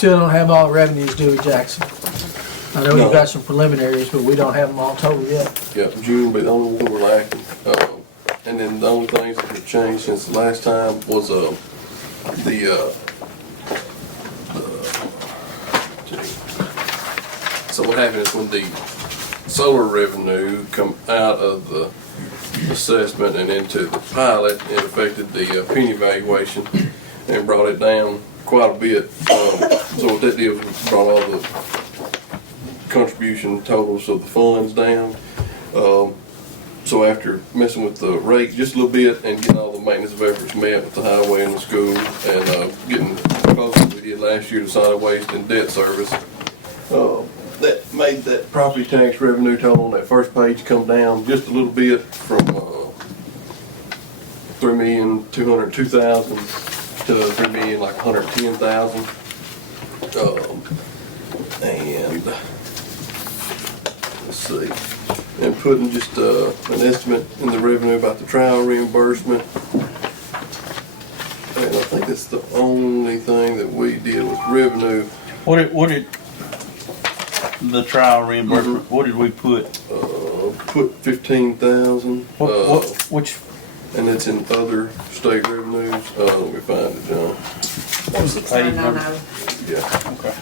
Still don't have all revenues, do we, Jackson? I know No. you've got some preliminaries, but we don't have them all total yet. Yeah, June will be the only one we're lacking. And then the only things that have changed since the last time was, so what happened is when the solar revenue come out of the assessment and into the pilot, it affected the penny valuation and brought it down quite a bit. So what that did was brought all the contribution totals of the funds down. So after messing with the rate just a little bit and getting all the maintenance of efforts met with the highway and the school and getting close as we did last year to solid waste and debt service, that made that property tax revenue total on that first page come down just a little bit from $3,202,000 to $3,110,000. And let's see, and putting just an estimate in the revenue about the trial reimbursement. And I think that's the only thing that we did with revenue. What did the trial reimbursement, what did we put? Put 15,000. Which, And it's in other state revenues. Let me find it, John. what was the page number? 6990. Yeah. Okay.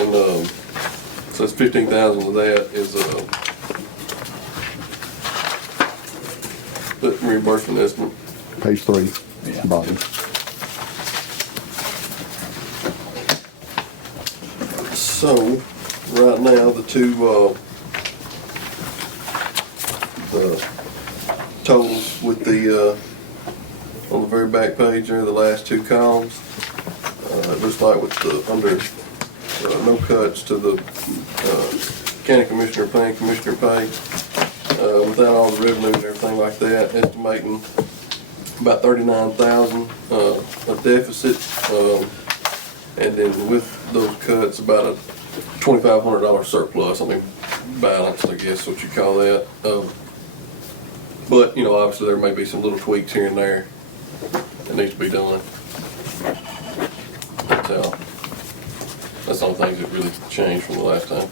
And so it's 15,000 of that is the reimbursement estimate. Page 3, Yeah. bottom. So right now the totals with the on the very back page there, the last two columns. It looks like with the under no cuts to the county commissioner, planning commissioner pay, without all the revenue and everything like that, estimating about 39,000 a deficit, and then with those cuts, about a $2,500 surplus. I mean, balanced, I guess what you call that. But you know, obviously there may be some little tweaks here and there that needs to be done. That's all things that really changed from the last time.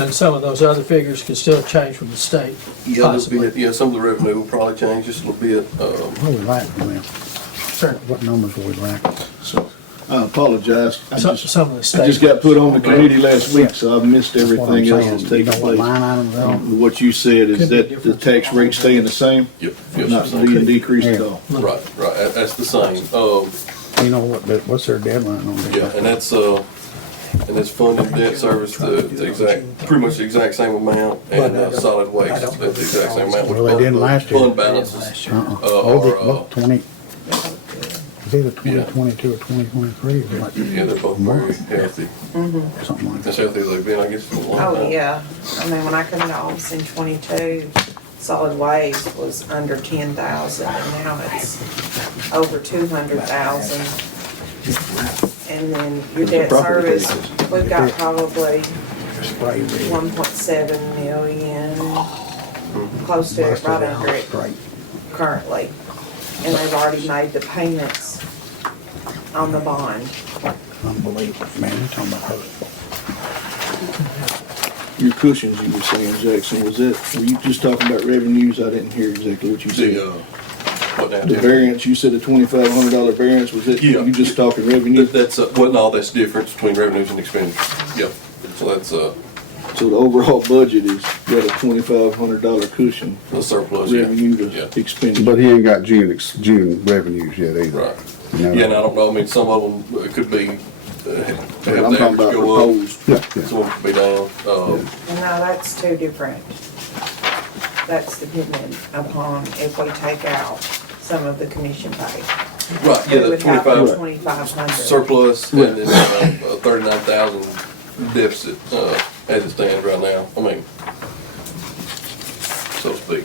And some of those other figures can still change from the state, Yeah, possibly. yeah, some of the revenue will probably change just a little bit. What are we lacking, man? Certainly. What numbers are we lacking? So, I apologize. Some of the state. I just got put on the committee last week, so I've missed That's what I'm everything else saying. that's You taken know what place. line items are on? What you said is Could be that the different. tax rate staying the same, Yep. Yes, not sir. being decreased at Yeah. all. Right, that's the same. You know what's their deadline on that? Yeah, and that's funding debt service, the exact, pretty much the exact same amount, and solid waste at the exact same amount. Well, they didn't last year. Fund balances. What, 20? It's either 2022 or 2023, or like Yeah, they're both very healthy. something like that. As healthy as they've been, I guess, for a long time. Oh, yeah. I mean, when I come to office in 22, solid waste was under 10,000 and now it's over 200,000. And then your What's the debt property service, taxes? we've got probably Spray red. 1.7 million, close to it, Most of right the under house it straight. currently. And they've already made the payments on the bond. Unbelievable, man, you're talking about her. Your cushions, you were saying, Jackson, were you just talking about revenues? I didn't hear exactly what you said. What now? The variance, you said a $2,500 variance, was it? Yeah. You just talking revenue? That's, well, no, that's the difference between revenues and expenditures. Yep. So that's, So the overall budget is, got a $2,500 cushion, a surplus, yeah. revenue Yeah. to expenditure. But he ain't got June revenues yet either. Right. You know? Yeah, and I don't know, I mean, some of them could be, have I'm the talking average about go up, proposed. Yeah, yeah. some of them could be down. And no, that's two different. That's dependent upon if we take out some of the commission pay. Right, yeah, We the would have 2,500 $2,500. surplus and then 39,000 deficit, as it stands right now. I mean, so to speak.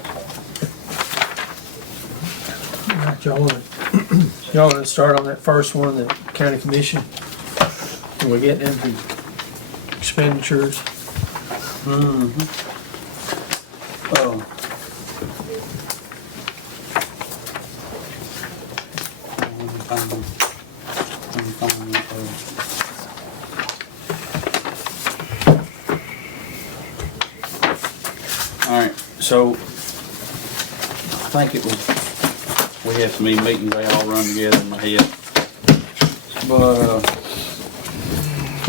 All right, y'all want to start on that first one, the county commission? When we get into expenditures, Alright, so I think it was, we had so many meetings, they all run together in my head. But,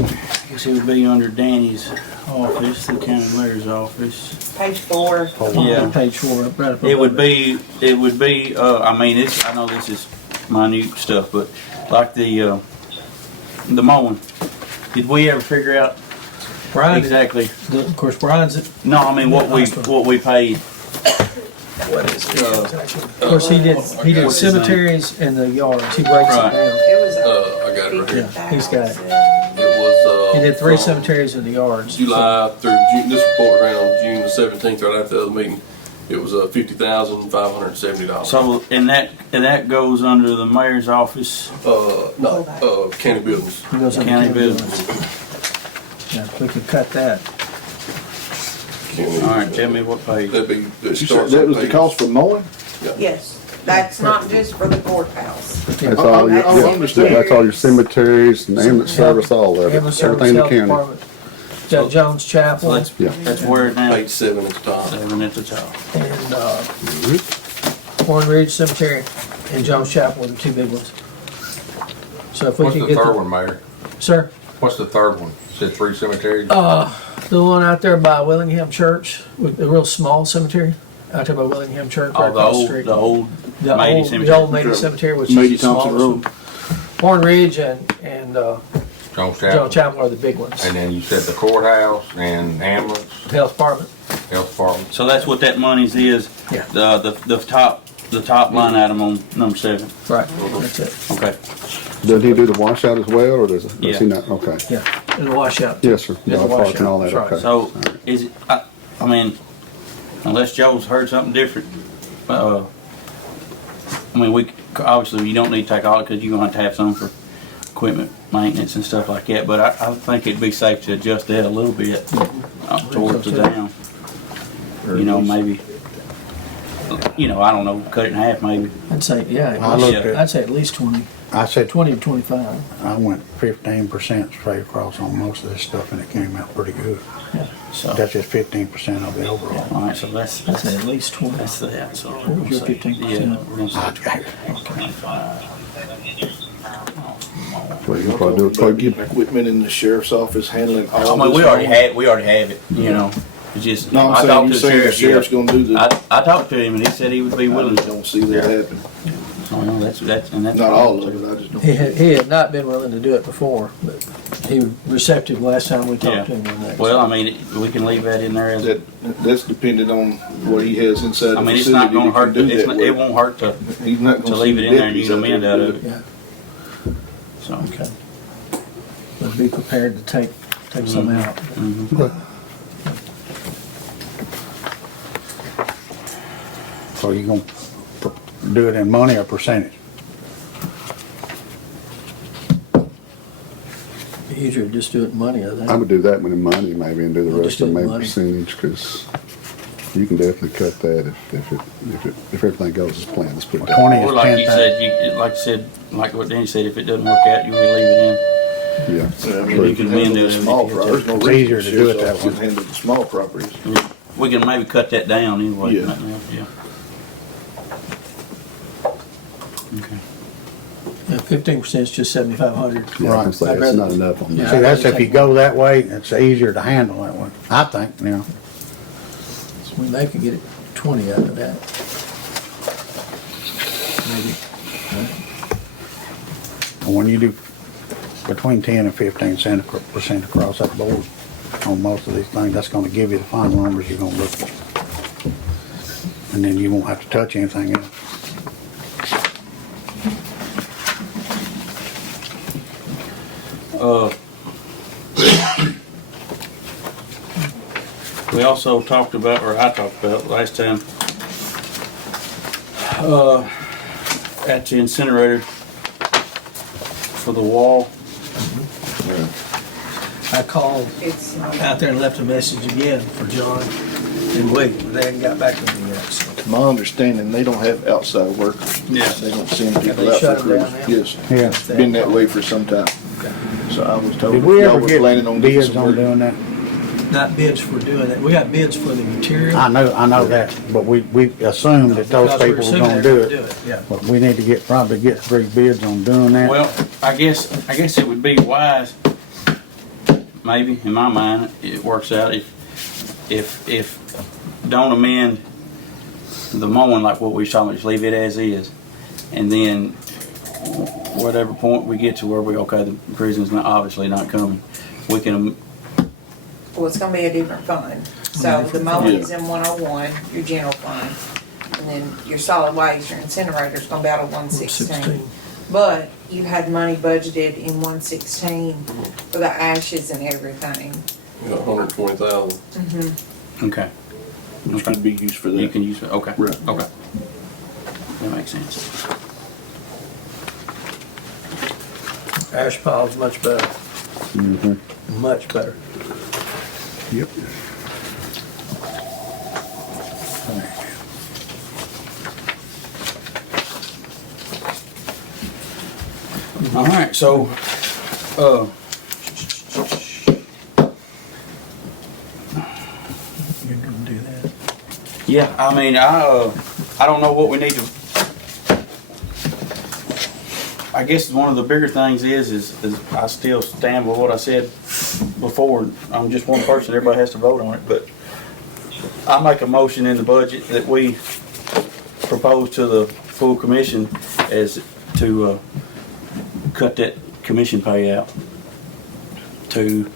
I guess it would be under Danny's office, the county mayor's office. Page 4. Yeah. Page 4, right above It would be, I mean, it's, I know this is minute stuff, but like the mowing. Did we ever figure out Brian, exactly? of course, Brian's, No, I mean, what we paid. what is it? Of course, he did cemeteries and the yards, he breaks it Right. down. It was I got it right here. Yeah, he's got it. It was, He did 3 from cemeteries and the yards. July through June, this report ran on June the 17th, right after the other meeting. It was $50,570. So, and that goes under the mayor's office, No, county buildings. He goes on county buildings. business. Yeah, we could cut that. County, Alright, tell me what page. That'd be, it You said starts that on was the page- cost for mowing? Yes, that's not just for the courthouse. That's all your, That's yeah, that's all your cemeteries and ambulance service, all of it, Ambulance service, everything in the health county. department. Got Jones So Chapel that's, Yeah. that's where it now, Page 7 at the top. 7 at the top. and, Horn Ridge Cemetery and Jones Chapel are the 2 big ones. So if we What's could the get third one, Mayor? Sir, What's the third one? Said 3 cemeteries? the one out there by Willingham Church, with the real small cemetery, out there by Willingham Church, right Oh, across the street. the old The Mady old, Cemetery. the old Mady Cemetery, which is Mady the Thompson smallest Road. one. Horn Ridge and Jones Jones Chapel? Chapel are the big ones. And then you said the courthouse and ambulance, Health department. health department? So that's what that money's is. Yeah. The top line item on number 7. Right, that's it. Okay. Does he do the washout as well, or does Yeah. he not? Okay. Yeah, and the washout. Yes, sir. Yeah, Dog the park and all that, washout, okay. So is it? I mean, unless Joe's heard something different. I mean, obviously you don't need to take all it because you're going to have some for equipment maintenance and stuff like that. But I think it'd be safe to adjust that a little bit towards the down. You know, maybe. You know, I don't know, cut it in half maybe. I'd say, yeah, I looked at, I'd say at least 20, I said 20 to 25. I went 15% straight across on most of this stuff, and it came out pretty good. So, That's just 15% of the overall. all right, so that's I'd say at least 20. that's that. So What was your 15%? Yeah, we're gonna say Okay. 25. Well, you'll probably do it About quick. getting equipment in the sheriff's office handling all I this. mean, we already have it. You know, it's just No, I I'm talked to saying, the you're saying the sheriff. sheriff's gonna do the, I talked to him and he said he would be I willing just to. don't see that happen. I know that's and that's Not all of it, I just He don't. had not been willing to do it before, but he was receptive last time we Yeah. talked to him on that. Well, I mean, we can leave that in there as. That's dependent on what he has inside I the mean, it's not facility going to hurt. to do that It with. won't hurt to He's not gonna leave it send in there and deputies use a out there mend to out do of it. it. Yeah, So. okay. But be prepared to take some out. Okay. So you gonna do it in money or percentage? Easier to just do it in money, I think. I would do that one in money maybe, and do the We'll rest just of do it maybe in money. percentage, because you can definitely cut that if everything goes as planned. Let's put it that way. 20 Or is like you 10,000. said, like what Danny said, if it doesn't work out, you can leave it in. Yeah. Yeah, I mean, True. you can Mend handle it the and small you can properties. It's easier to do it that way. You can handle the small properties. We can maybe cut that down anyway. Yeah. Yeah. Okay. 15% is just 7,500. Yeah, I can say I'd it's rather- not enough on Yeah. that. See, that's if you go that way, it's easier to handle that way, I think, you know. We may could get 20 out of that. Maybe. And when you do between 10 and 15% across that board on most of these things, that's gonna give you the final numbers you're gonna look for. And then you won't have to touch anything else. We also talked about, or I talked about last time, at the incinerator for the wall. I called It's not. out there and left a message again for John. and wait, they hadn't got back to me yet, so. To my understanding, they don't have outside workers. Yeah. They don't send Have people they out shut for them down cruises. now? Yes, Yeah. been that way for some time. So I was told Did we y'all ever were get planning on getting bids some on work. doing that? Not bids for doing it. We got bids for the material. I know that, but we assumed that those Because we people were assuming gonna they're do it. Yeah. But we need to probably get 3 bids on doing that. Well, I guess it would be wise, maybe, in my mind, it works out if don't amend the mowing like what we was talking about, just leave it as is. And then whatever point we get to where the prison's obviously not coming, we can, Well, it's gonna be a different fund. So the mowing's in 101, your general fund. And then your solid waste, your incinerator's gonna be out of 116. But you had money budgeted in 116 for the ashes and everything. You got 120,000. okay. Which could be used for You that. can use it, okay, Right. okay. That makes sense. Ash pile's much better. Much better. Yep. All right, so, You're gonna do that. yeah, I mean, I don't know what we need to. I guess one of the bigger things is I still stand with what I said before. I'm just one person, everybody has to vote on it, but I make a motion in the budget that we propose to the full commission as to, cut that commission payout to,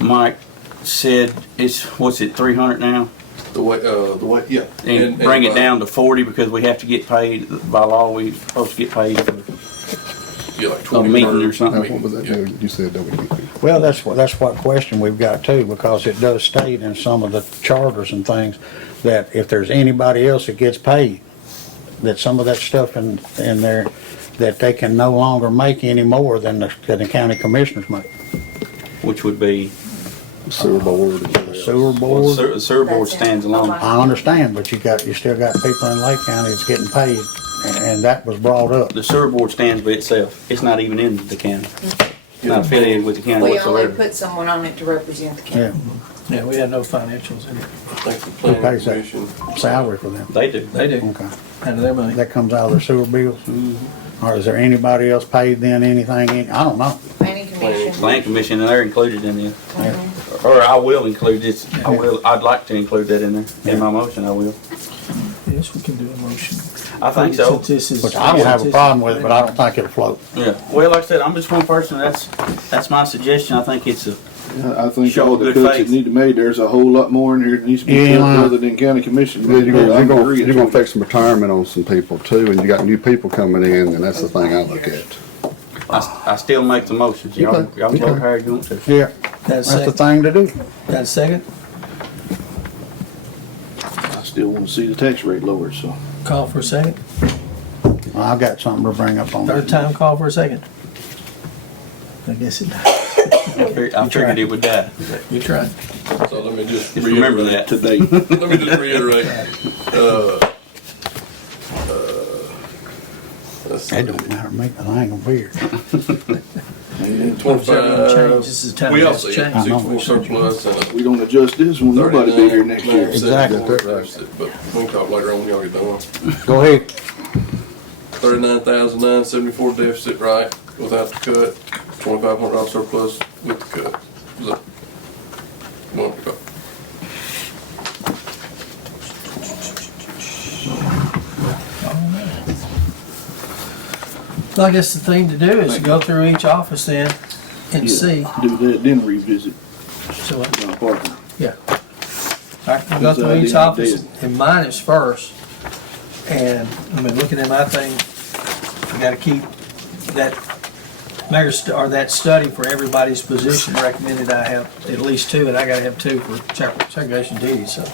Mike said it's, what's it, 300 now? The way, yeah. And bring it down to 40 because we have to get paid, by law, we're supposed to get paid for Yeah, like a 20 meeting or per something. meeting. What was that, Yeah. you said that would be. Well, that's what question we've got too, because it does state in some of the charters and things that if there's anybody else that gets paid, that some of that stuff in there, that they can no longer make any more than the county commissioners make. Which would be, Sewer board. Sewer board, the sewer board That's it. stands alone. I understand, but you still got people in Lake County that's getting paid, and that was brought up. The sewer board stands by itself. It's not even in the county. It's not affiliated with the county We only whatsoever. put someone on it to represent the Yeah, county. Yeah, we had no financials in it. I think the who planning pays that commission, salary for them? They do. They do, Okay, out of their money. that comes out of their sewer bills? Or is there anybody else paid then, anything, I don't know. Planning commission. Plan commission, they're included in there. Mhm. Or I will include this, I'd like to include that in there. In my motion, I will. Yes, we can do a motion. I think so. Since this is- Which I don't have a problem with it, but I don't think it'll float. Yeah. Well, like I said, I'm just one person. That's my suggestion. I think it's a, I think Show all the good cuts faith. that need to be made, there's a whole lot more in here that needs to be Yeah, cut line. other than county commission. You're I gonna agree. affect some retirement on some people too, and you got new people coming in, and that's the thing I look at. I still make the motions. Y'all Okay. vote Okay. how you want to. Yeah, Got a that's the second? thing to do. Got a second? I still want to see the tax rate lowered, so. Call for a second? Well, I've got something to bring up on Third that. time call for a second? I guess it does. I figured it would die. You tried. so let me just Just remember reiterate. that. Today, Let me just reiterate. Let's see. That don't matter, make the thing of beer. Change. 25. This is the time We it also has to got change. 64 surplus and a we don't adjust this when nobody be here next year. Exactly. But we can talk later on when y'all get done. Go ahead. 39,974 deficit, right, without the cut, $2,500 surplus with the cut. Is that- Wonderful. So I guess the thing to do is to go through each office then and see. Do that, then revisit So, parking. yeah. I can go through each office, and mine is first. And, I mean, looking at my thing, we gotta keep that or that study for everybody's position recommended. I have at least 2, and I gotta have 2 for segregation duties, so.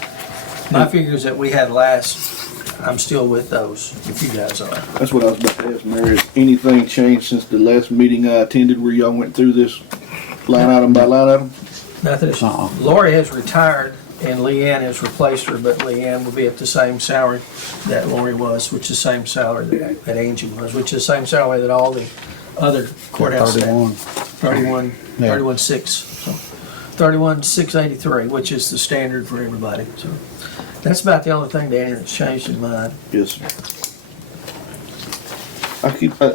My figures that we had last, I'm still with those, if you guys are. That's what I was about to ask, Mary. Has anything changed since the last meeting I attended where y'all went through this line item by line item? Nothing, Uh-uh. Lori has retired and Leanne has replaced her, but Leanne will be at the same salary that Lori was, which is the same salary that Angie was, which is the same salary that all the other courthouse staff. 31,600, so 31,683, which is the standard for everybody, so. That's about the only thing, Danny, that's changed in mine. Yes, sir.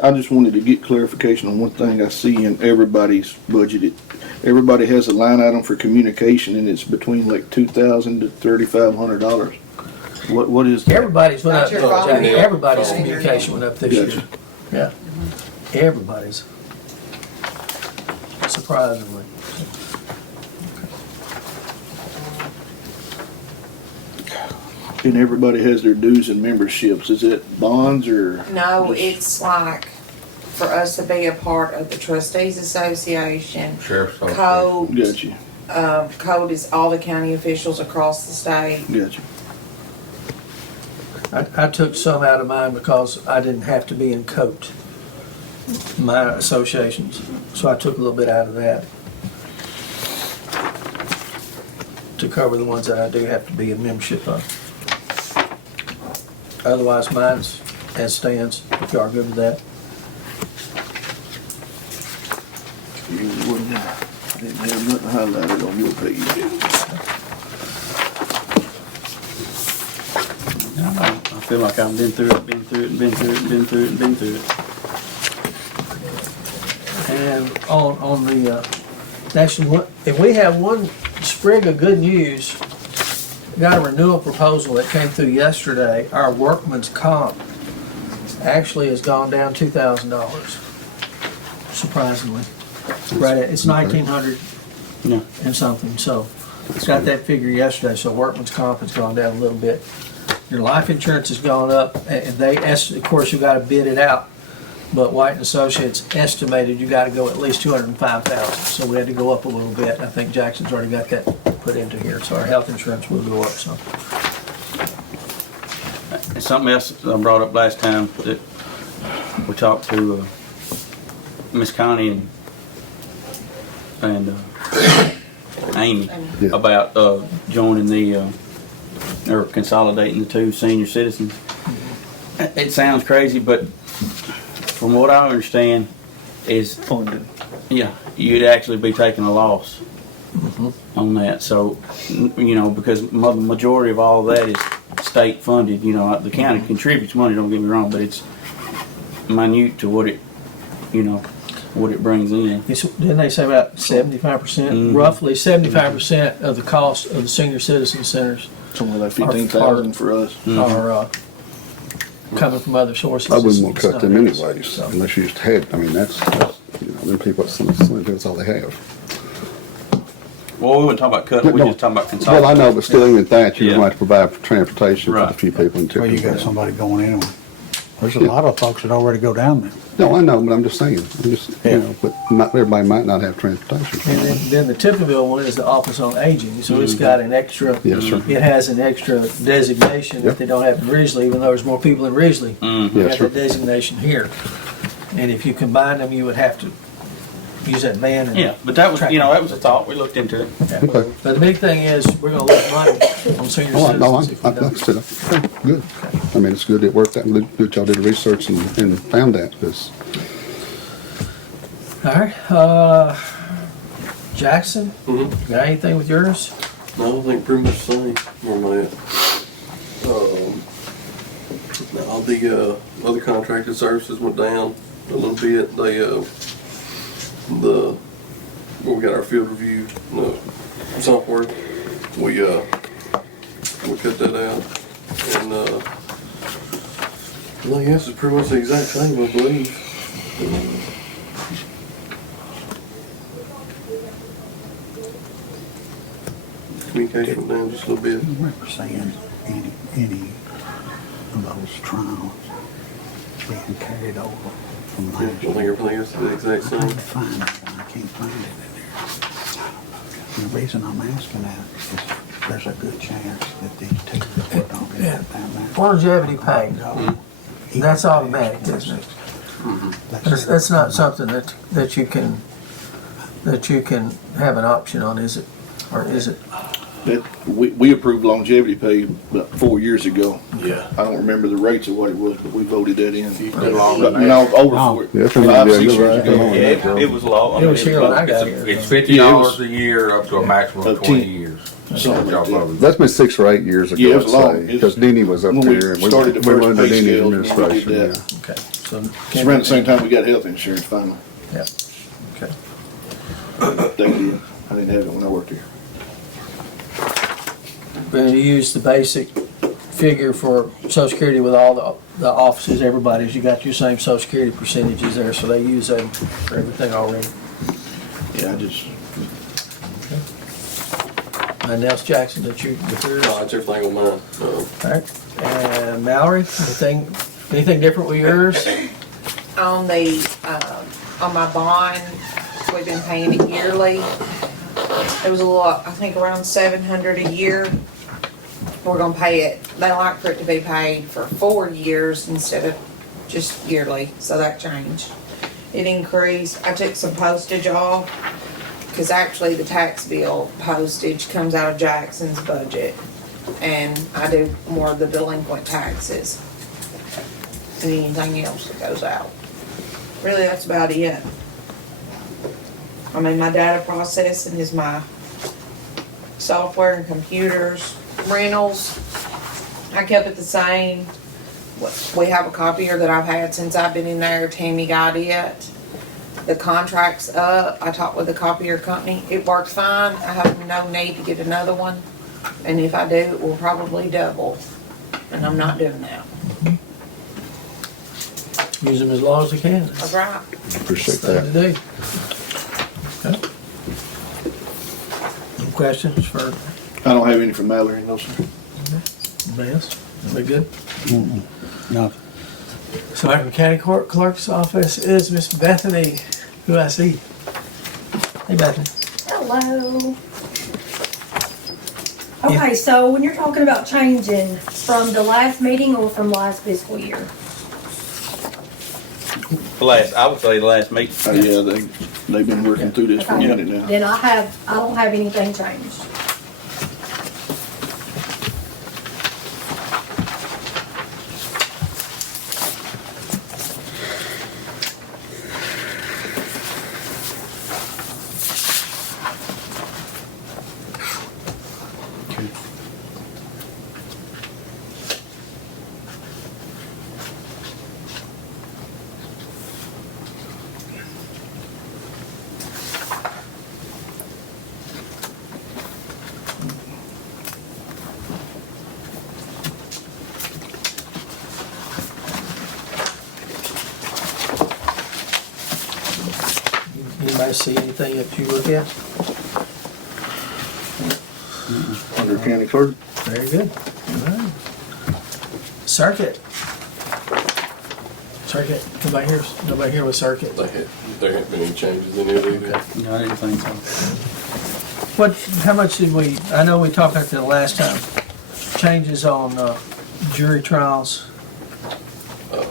I just wanted to get clarification on one thing I see in everybody's budget. Everybody has a line item for communication and it's between like $2,000 to $3,500. What is that? Everybody's went up, That's your phone Jackie. bill. Everybody's Phone. communication went up this year. Yeah, everybody's. Surprisingly. And everybody has their dues and memberships. Is it bonds or? No, it's like for us to be a part of the trustees association, Sheriff's Office. code, Got you, code is all the county officials across the state. got you. I took some out of mine because I didn't have to be in COAT, my associations, so I took a little bit out of that to cover the ones that I do have to be in membership of. Otherwise, mine's as stands, if y'all are good with that. You wouldn't, I didn't have nothing highlighted on your page. I feel like I've been through it, been through it, been through it, been through it, been through it. And on the, actually, if we have one sprig of good news, got a renewal proposal that came through yesterday. Our workman's comp actually has gone down $2,000, surprisingly. Right, it's 1,900 Yeah. and something, so got that figure yesterday, so workman's comp has gone down a little bit. Your life insurance has gone up, and of course, you gotta bid it out, but White and Associates estimated you gotta go at least 205,000, so we had to go up a little bit. I think Jackson's already got that put into here, so our health insurance will go up some. And something else I brought up last time that we talked to Miss Connie and Amy Yeah. about joining the or consolidating the two senior citizens. It sounds crazy, but from what I understand is Funded. yeah, you'd actually be taking a loss on that. So, you know, because the majority of all of that is state funded, you know, the county contributes money, don't get me wrong, but it's minute to what it, you know, what it brings in. Didn't they say about 75%? Roughly 75% of the cost of the senior citizen centers Somewhere like 15,000 for us. are coming from other sources. I wouldn't want to It's cut not them ours, anyways, so. unless you just had, I mean, that's, you know, them people, that's all they have. Well, we wouldn't talk about cutting, we No. just talking about Well, consolidating. I know, but still even that, you're Yeah. gonna have to provide for transportation for the Right. few people until. Well, you got somebody going anyway. There's a lot of folks that already go down there. No, I know, but I'm just saying, you Yeah. know, but not, everybody might not have transportation. And then the Tippinville one is the Office on Aging, so it's got an extra, Yes, sir. it has an extra designation that Yep. they don't have in Ridgely, even though there's more people in Ridgely. Mm-hmm. They Yes, have sir. that designation here. And if you combine them, you would have to use that van and. Yeah, but that was, you know, that was a thought, we looked into it. Yeah. Okay. But the big thing is, we're gonna lose money on senior Oh, no, citizens if we like I don't. said, okay, good. I mean, it's good it worked out, and good y'all did the research and found that, because All right, Jackson, got anything with yours? No, I think pretty much the same where I'm at. All the other contracted services went down a little bit. They where we got our field review software, we cut that out, and I guess it's pretty much the exact same, I believe. Communication went down just a little bit. I remember saying any of those trials being carried over from Yeah, I last think year. everything else is the exact I can't same. find it, I can't find it in there. And the reason I'm asking that is there's a good chance that these two that we're talking about down there. Longevity pay, that's automatic, isn't it? That's not something that you can have an option on, is it? Or is it? We approved longevity pay about 4 years ago. Yeah. I don't remember the rates of what it was, but we voted that in. Been longer than that. No, over No. 4. Yeah, it's been- 5, yeah, 6 you're years right. ago. Yeah, it was low. It was here when I got here. It's $50 a year up to a maximum of Of 20 10. years. Something like Y'all that. voted. That's been 6 or 8 years ago, Yeah, it was I'd long. say, It because was- Deanie was up when we there and started the we first were under pay Deanie's scale, we did administration, yeah. that. Okay, so. It's around the same time we got health insurance finally. Yeah, okay. They did. I didn't have it when I worked here. We're gonna use the basic figure for social security with all the offices, everybody's, you got your same social security percentages there, so they use them for everything already. Yeah, I just, And else, Jackson, that you, with yours? No, that's everything on mine. Alright, and Mallory, anything different with yours? On on my bond, we've been paying it yearly. It was a lot, I think around $700 a year. We're gonna pay it, they like for it to be paid for 4 years instead of just yearly, so that changed. It increased, I took some postage off, cause actually the tax bill postage comes out of Jackson's budget. And I do more of the delinquent taxes and anything else that goes out. Really, that's about it. I mean, my data processing is my software and computers, rentals. I kept it the same. We have a copier that I've had since I've been in there. Tammy got it. The contract's up. I talked with the copier company. It works fine. I have no need to get another one. And if I do, it will probably double. And I'm not doing that. Use them as long as they can. That's right. Appreciate Thing that. to do. Okay. Any questions for I don't have any from Mallory, no, sir. anybody else? We good? No, So Akron County Court Clerk's Office is Miss Bethany, who I see. Hey Bethany. Hello. Okay, so when you're talking about changing from the last meeting or from last fiscal year? I would say the last meeting. Yeah, they've been working through this for a Okay. minute now. Then I don't have anything changed. Anybody see anything that you look at? Under county clerk. Very good. All right. Circuit. Circuit, nobody here with circuit. There haven't been any changes in it either. No, I didn't think so. How much did I know we talked about that last time, changes on jury trials. I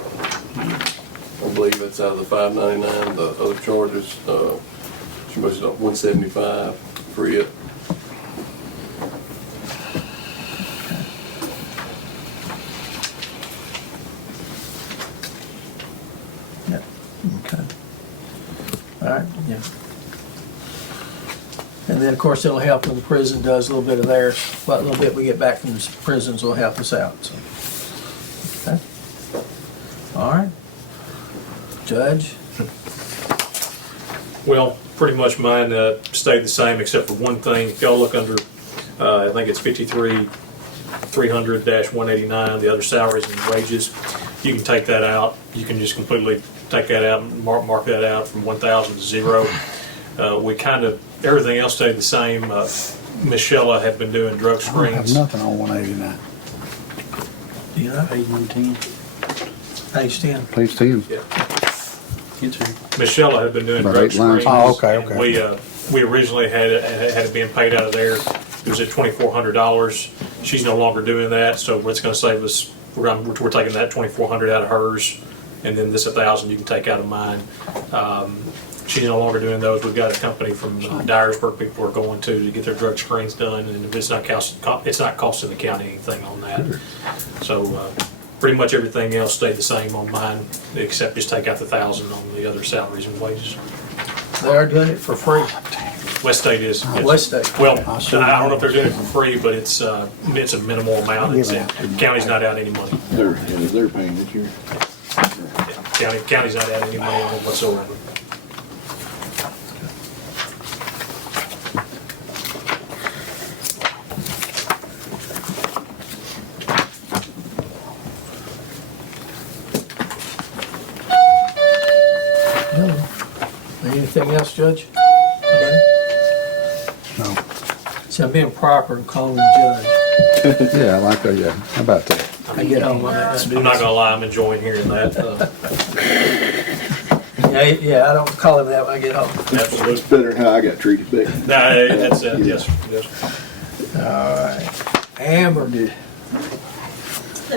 believe it's out of the $599, the other charges, she budgeted up $175 for it. Okay. All right, yeah. And then, of course, it'll help when the prison does a little bit of theirs. What little bit we get back from the prisons will help us out, so. Okay. All right. Judge? Well, pretty much mine stayed the same except for one thing. If y'all look under, I think it's 53,300-189, the other salaries and wages, you can take that out. You can just completely take that out and mark that out from 1,000 to 0. We kind of, everything else stayed the same. Miss Shella had been doing drug I don't have screens. nothing on 189. Do you know? Page 110. Page 10. Page 10. It's here. Miss Shella had been doing About drug 8 lines. screens. Oh, okay, okay. We originally had it being paid out of there. It was at $2,400. She's no longer doing that, so it's going to save us. We're taking that $2,400 out of hers and then this 1,000 you can take out of mine. She's no longer doing those. We've got a company from Dyersburg people are going to get their drug screens done, and if it's not costing the county anything on that. So pretty much everything else stayed the same on mine, except just take out the 1,000 on the other salaries and wages. They are doing it for free. West State is. Yes. West State. Well, I don't know if they're doing it for free, but it's a minimal amount. County's not out any money. They're paying it here. County's not out any money on it whatsoever. Anything else, Judge? No. See, I'm being proper and calling the judge. Yeah, I like that, yeah. How about that? I get home on that. I'm not gonna lie, I'm enjoying hearing that. Yeah, I don't call him that when I get home. Absolutely. It's better than how I got treated back. No, that's it, yes, yes. All right. Amber, The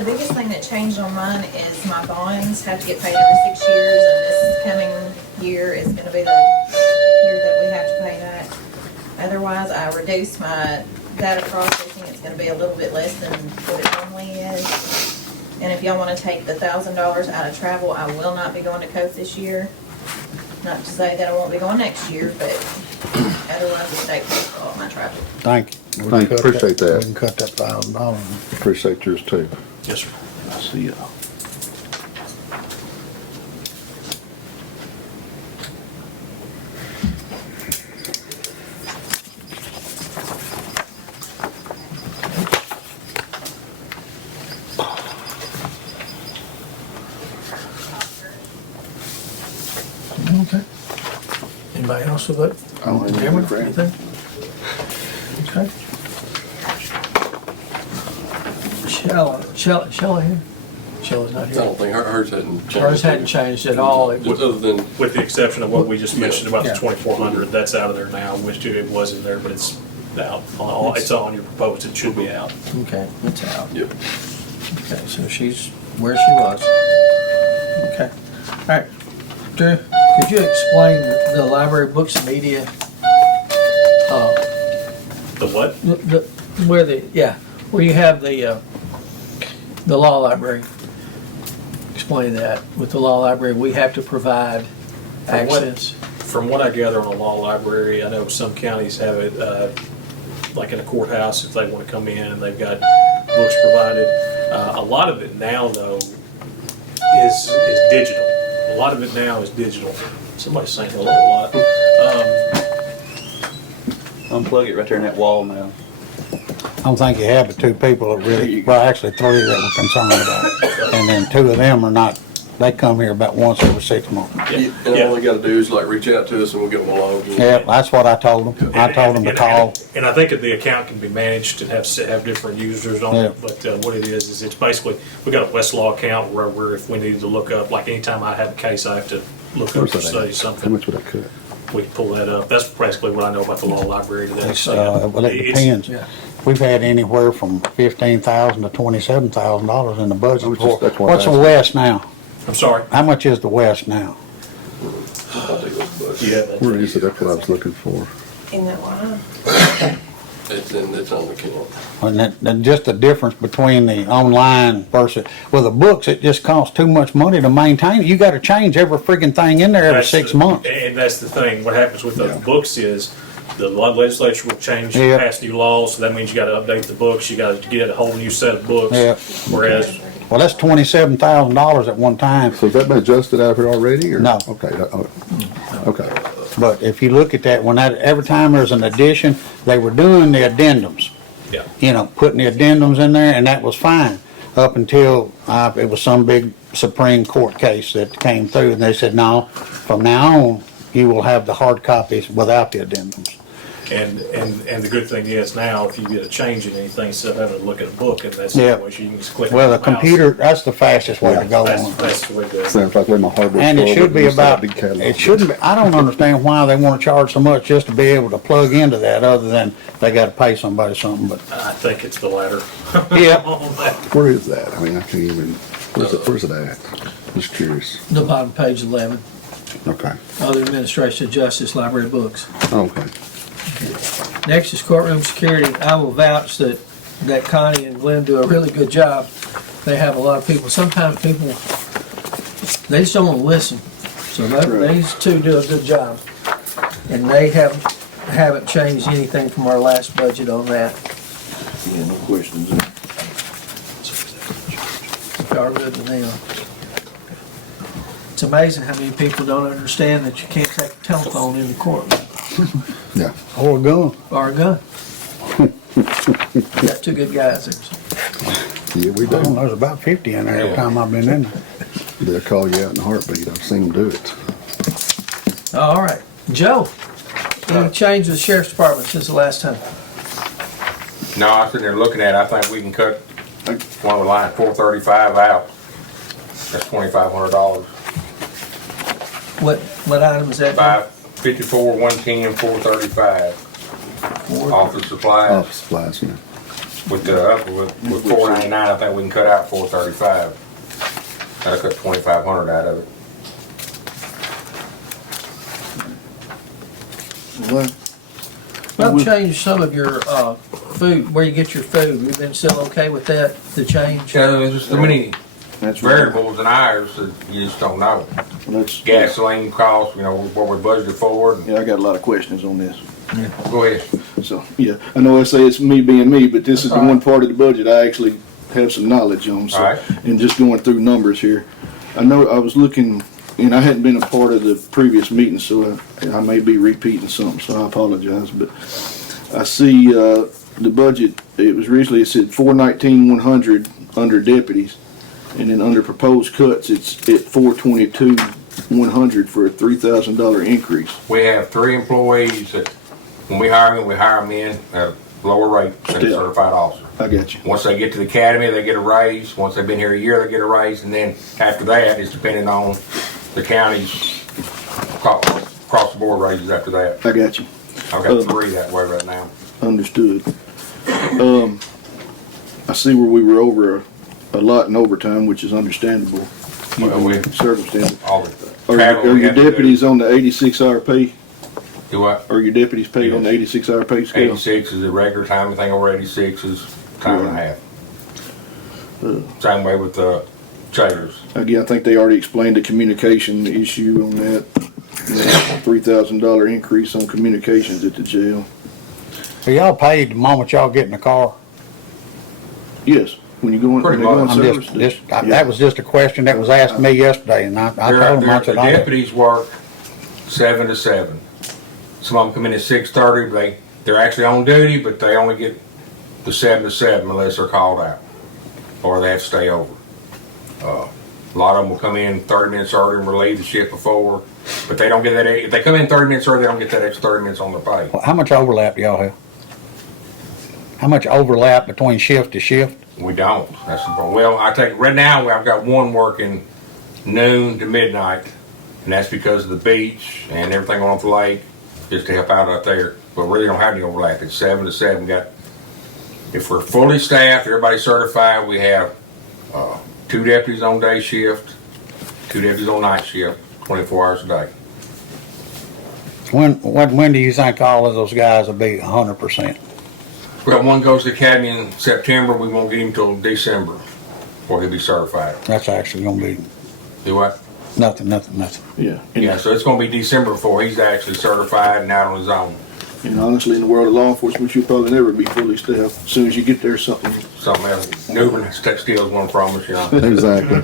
biggest thing that changed on mine is my bonds have to get paid every 6 years, and this coming year is gonna be the year that we have to pay that. Otherwise, I reduced my data processing, it's gonna be a little bit less than what it normally is. And if y'all wanna take the $1,000 out of travel, I will not be going to Coast this year. Not to say that I won't be going next year, but otherwise the state pays for all my travel. Thank you. We can Thank you. cut Appreciate that. We can cut that $1,000. Appreciate yours too. Yes, sir. I see y'all. okay. Anybody else with that? I don't have Amber, any friend. anything? Okay. Shella here? Shella's not I here. don't think hers hadn't changed. Hers hadn't changed at all. It Just would- other than, With the exception of what we just mentioned about the Yeah. 2,400, that's out of there now. Wish it was in there, but it's out. It's on your proposed, it should be out. Okay, it's out. yep. Okay, so she's where she was. Okay, all right. Drew, could you explain the library books and media? The what? Where you have the law library. Explain that. With the law library, we have to provide access. From what I gather on a law library, I know some counties have it, like in a courthouse, if they want to come in and they've got books provided. A lot of it now, though, is digital. A lot of it now is digital. Somebody's saying hello a lot. Unplug it right there in that wall now. I don't think you have but two people that really, well, actually three that were concerned about it. And then two of them are not, they come here about once every 6 months. And all they gotta do is like reach out to us and we'll get them along. Yeah, that's what I told them. I told them to call. And I think that the account can be managed and have different users on it, but what it is it's basically, we got a Westlaw account where if we needed to look up, like anytime I have a case, I have to look up Where's to that study at? How something, much would I cut? we can pull that up. That's basically what I know about the law library today. It's, well, it depends. yeah. We've had anywhere from $15,000 to $27,000 in the budget. I was just- that's what I What's the asked. West now? I'm sorry. How much is the West now? I'll take those books. You have that? Where is it? That's what I was looking for. In that line. It's on the account. And then just the difference between the online versus, well, the books, it just costs too much money to maintain. You gotta change every friggin' thing in there every That's 6 the- months. And that's the thing, what happens with those books is, the legislature will change, Yeah. pass new laws, so that means you gotta update the books, you gotta get a whole new set of books. Yeah. Whereas, Well, that's $27,000 at one time. So has that been adjusted out of here already, or? No. Okay, okay. But if you look at that, every time there's an addition, they were doing the addendums. yeah, You know, putting the addendums in there, and that was fine, up until, it was some big Supreme Court case that came through, and they said, no, from now on, you will have the hard copies without the addendums. and the good thing is now, if you get a change in anything, instead of having to look at a book in that Yeah. situation, you can just click. Well, the with mouse. computer, that's the fastest way to go That's on. the way to do it. Sounds like where my hardware. And it store, should but be used to have about, big catalog. it shouldn't be, I don't understand why they wanna charge so much just to be able to plug into that, other than they gotta pay somebody something, but, I think it's the latter. Yeah. On that. Where is that? I mean, I can't even, where's it at? Just curious. The bottom, page 11, Okay, other administration, justice, library, books. okay. Next is courtroom security. I will vouch that Connie and Glenn do a really good job. They have a lot of people. Sometimes people, they just don't want to listen. So these two do a good job. And they haven't changed anything from our last budget on that. Yeah, no questions there. Y'all are good with them. It's amazing how many people don't understand that you can't take a telephone in the courtroom Yeah. Or a gun. or a gun. Got two good guys there. Yeah, we Oh, do. there's about 50 in there every time I've been in there. They'll call you out in a heartbeat. I've seen them do it. All right. Joe, any change to the sheriff's department since the last time? No, I was sitting there looking at it, I think we can cut one of the line 435 out. That's $2,500. What item is that? 554, 110, 435. Office supplies. Office supplies, man. With 499, I think we can cut out 435. That'll cut 2,500 out of it. Well, change some of your food, where you get your food. You've been still okay with that, the change? Yeah, there's just so many That's right. variables in ours that you just don't know. That's, Gasoline costs, what we budgeted for. yeah, I got a lot of questions on this. Go ahead. So, yeah, I know I say it's me being me, but this is the one part of the budget I actually have some knowledge on. So, Alright. and just going through numbers here, I know I was looking, and I hadn't been a part of the previous meeting, so I may be repeating something, so I apologize. But I see the budget, it was originally, it said 419,100 under deputies, and then under proposed cuts, it's at 422,100 for a $3,000 increase. We have 3 employees that, when we hire them in at a lower rate than a Still. certified officer. I got you. Once they get to the academy, they get a raise. Once they've been here a year, they get a raise. And then after that, it's depending on the county's across the board raises after that. I got you. I've got 3 that way right now. Understood. I see where we were over a lot in overtime, which is understandable. Well, we, Circumstances. all the Are travel your we have to do. deputies on the 86-hour pay? Do what? Are your deputies paid on the 86-hour pay scale? 86 is the regular time. Anything over 86 is time and a half. Same way with the jailers. Again, I think they already explained the communication issue on that. $3,000 increase on communications at the jail. So y'all paid the moment y'all get in the car? Yes, when you go in, when Pretty they go in much. service. That was just a question that was asked me yesterday, and I told them, I The said, deputies work 7 to 7. Some of them come in at 6:30, but they're actually on duty, but they only get the 7 to 7 unless they're called out, or they have to stay over. A lot of them will come in 30 minutes early and relieve the shift before, but they don't get that. If they come in 30 minutes early, they don't get that extra 30 minutes on their pay. well, how much overlap do y'all have? How much overlap between shift to shift? We don't. That's the problem. Well, I take right now. I've got one working noon to midnight, and that's because of the beach and everything on the lake, just to help out there. But really don't have any overlap. It's 7 to 7. If we're fully staffed, everybody's certified, we have 2 deputies on day shift, 2 deputies on night shift, 24 hours a day. When do you think all of those guys will be 100%? Well, one goes to the academy in September. We won't get him till December, before he'll be certified. That's actually gonna be Do what? nothing. Yeah. Yeah, so it's going to be December before he's actually certified and out on his own. And honestly, in the world of law enforcement, you'll probably never be fully staffed. As soon as you get there, something Else. Newbern steals one from us, you know. Exactly.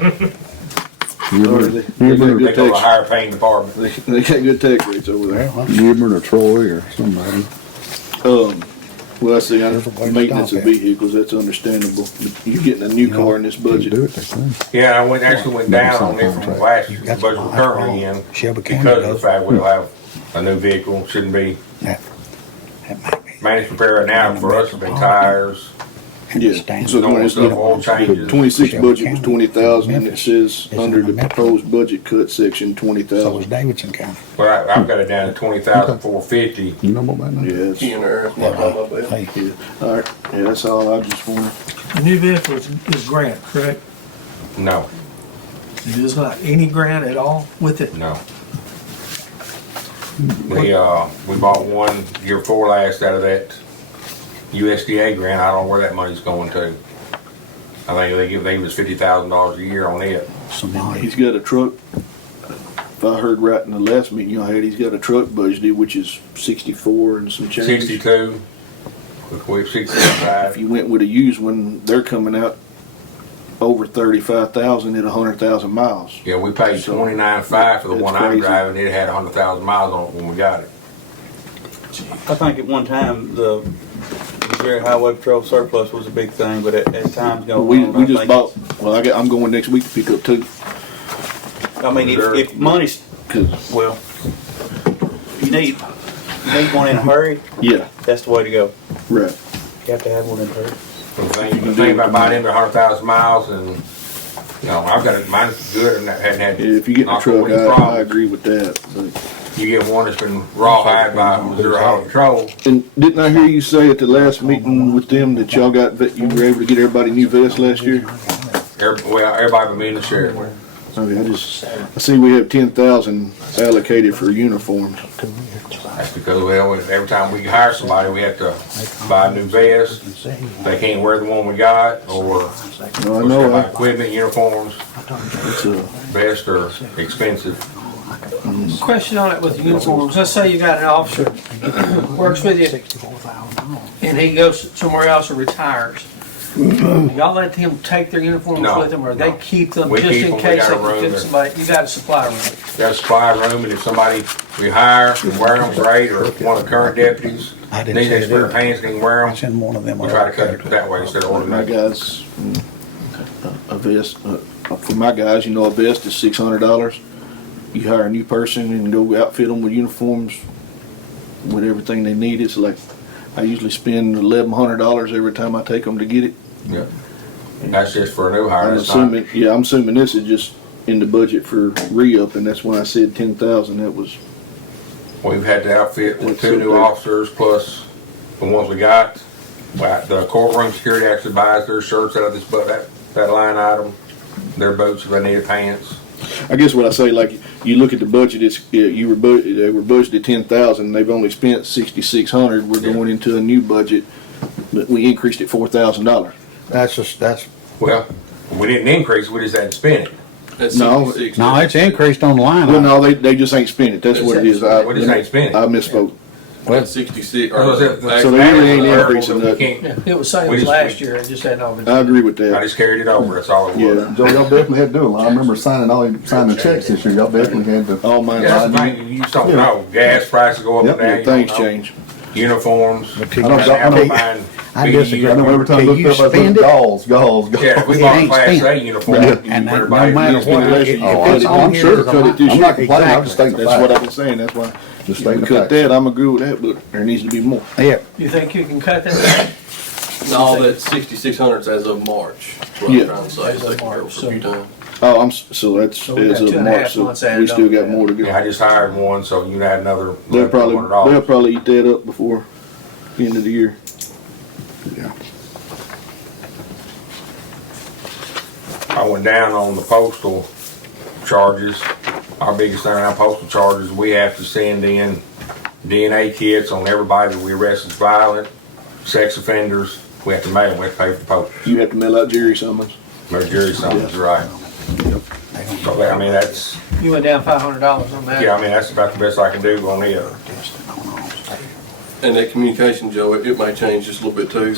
They They got good go to a tax. higher paying department. They got good tax rates over there. Newbern or Troy or somebody. Well, I see, There's a way to maintenance stop of it. vehicles, that's understandable. But you're getting a new car in this They budget. do it, they say. Yeah, I actually went down on it from last year's That's budget we're currently in Shelby County because of the does. fact we'll have a new vehicle. Shouldn't be That might be. managed repair right now for us have been tires, Yeah, so normal it's stuff, the oil changes. 26 budget was 20,000, and it says It's under in the the metro. proposed budget cut section, So is 20,000. Davidson County. But I've got it down to 20,450. You know more about that? Yeah, Key it's, in there, it's not on my bad. Hey, yeah, all right, yeah, that's all I just wanted. The new vehicle is grant, correct? No, It is not any grant at all with it? No. We bought one year before last out of that USDA grant. I don't know where that money's going to. I think they give us $50,000 a year on it. Somebody. He's got a truck, if I heard right in the last meeting y'all had, he's got a truck budgeted, which is 64 and some change. 62. We have 65. If you went with a used one, they're coming out over 35,000 at 100,000 miles. Yeah, we paid $29.5 for the That's one I'm crazy. driving. It had 100,000 miles on it when we got it. I think at one time, the Missouri Highway Patrol surplus was a big thing, but as time's Well, going on, we I just think bought, well, I'm going next week to pick up two. I mean, if money's, 'Cause, well, you need one in a hurry, yeah, that's the way to go. right. You have to have one in a hurry. The thing about buying into 100,000 miles and, you know, I've got it, mine's good and I hadn't had. Yeah, if you get in the knock on truck, wood, any I problems. agree with that. But. You get one that's been rawhide by Missouri Highway Patrol. And didn't I hear you say at the last meeting with them that y'all you were able to get everybody new vests last year? Well, everybody but me and the sheriff. Okay, I see we have 10,000 allocated for uniforms. That's because, well, every time we hire somebody, we have to buy a new vest. They can't wear the one we got, or No, I know, equipment, uniforms, it's a, vests are expensive. Question on it with the uniforms, let's say you got an officer works with you and he goes somewhere else or retires. Y'all let him take their uniforms No, with them, or they no. keep them We just keep in them, we case got they a room can get there. somebody, you got a supply room? Got a supply room, and if somebody we hire can wear them, great, or if one of the current deputies I didn't needs say extra that. pants, can wear I them. send one of them. We try to cut it that way instead of my automatic. guys, a vest, for my guys, you know, a vest is $600. You hire a new person and go outfit them with uniforms, with everything they need. It's like, I usually spend $1,100 every time I take them to get it. Yeah. That's just for a new hire. I'm That's not, assuming, yeah, I'm assuming this is just in the budget for re-up, and that's when I said 10,000, that was, we've had to outfit with What's two up new there? officers plus the ones we got. Well, the courtroom security actually buys their shirts out of this, that line item, their boots if they need pants. I guess what I say, like, you look at the budget, it's, they were budgeted 10,000, they've only spent 6,600, we're Yeah. going into a new budget, but we increased it $4,000. That's, Well, we didn't increase, we just had to spend it. That's No, 66. no, it's increased on the line. Well, no, they just ain't spent it, that's what it is. We just ain't spent it. I misspoke. That's 66. Or was it- So they really ain't increasing We that. can't- Yeah, it was same We as just- last year, it just hadn't all been. I agree with I that. just carried it over, that's all it was. Yeah, Joe, y'all definitely had to do a lot. I remember signing the checks this year. Y'all definitely had to. all mine, Yeah, that's the thing, you just don't know. Gas prices go up Yep, and down. yeah, you things don't know. change. Uniforms. I I know, Buying I BDU. disagree. I know every time I Till looked you up, I was spend looking, it. galls. Yeah, if we It bought a ain't Class A spent. uniform, Yeah. And no everybody, matter you know, what, unless it- you- if Oh, it's I'm on here, sure there's a cut it line. this I'm year. not complaining, I'm just stating the That's what fact. I've been saying, that's why. Just We stating the cut fact. that, I'm agree with that, but there needs to be more. Yeah, You think you can cut that? No, that 6,600 is as of March. That's what Yeah. I'm trying to say. As of So they can go March, for a few times. Oh, so that's So we got as of 2.5 March, so months added we still on to got that. more to Yeah, I go. just hired one, so you had another They'll $1,100. probably eat that up before the end of the year. Yeah. I went down on the postal charges. Our biggest thing on postal charges, we have to send in DNA kits on everybody that we arrest as violent, sex offenders. We have to mail them, we have to pay for the postage. You have to mail out jury summons. Their jury summons, right. So, I mean, that's, You went down $500 on that? yeah, I mean, that's about the best I can do on it. And that communication, Joe, it may change just a little bit too.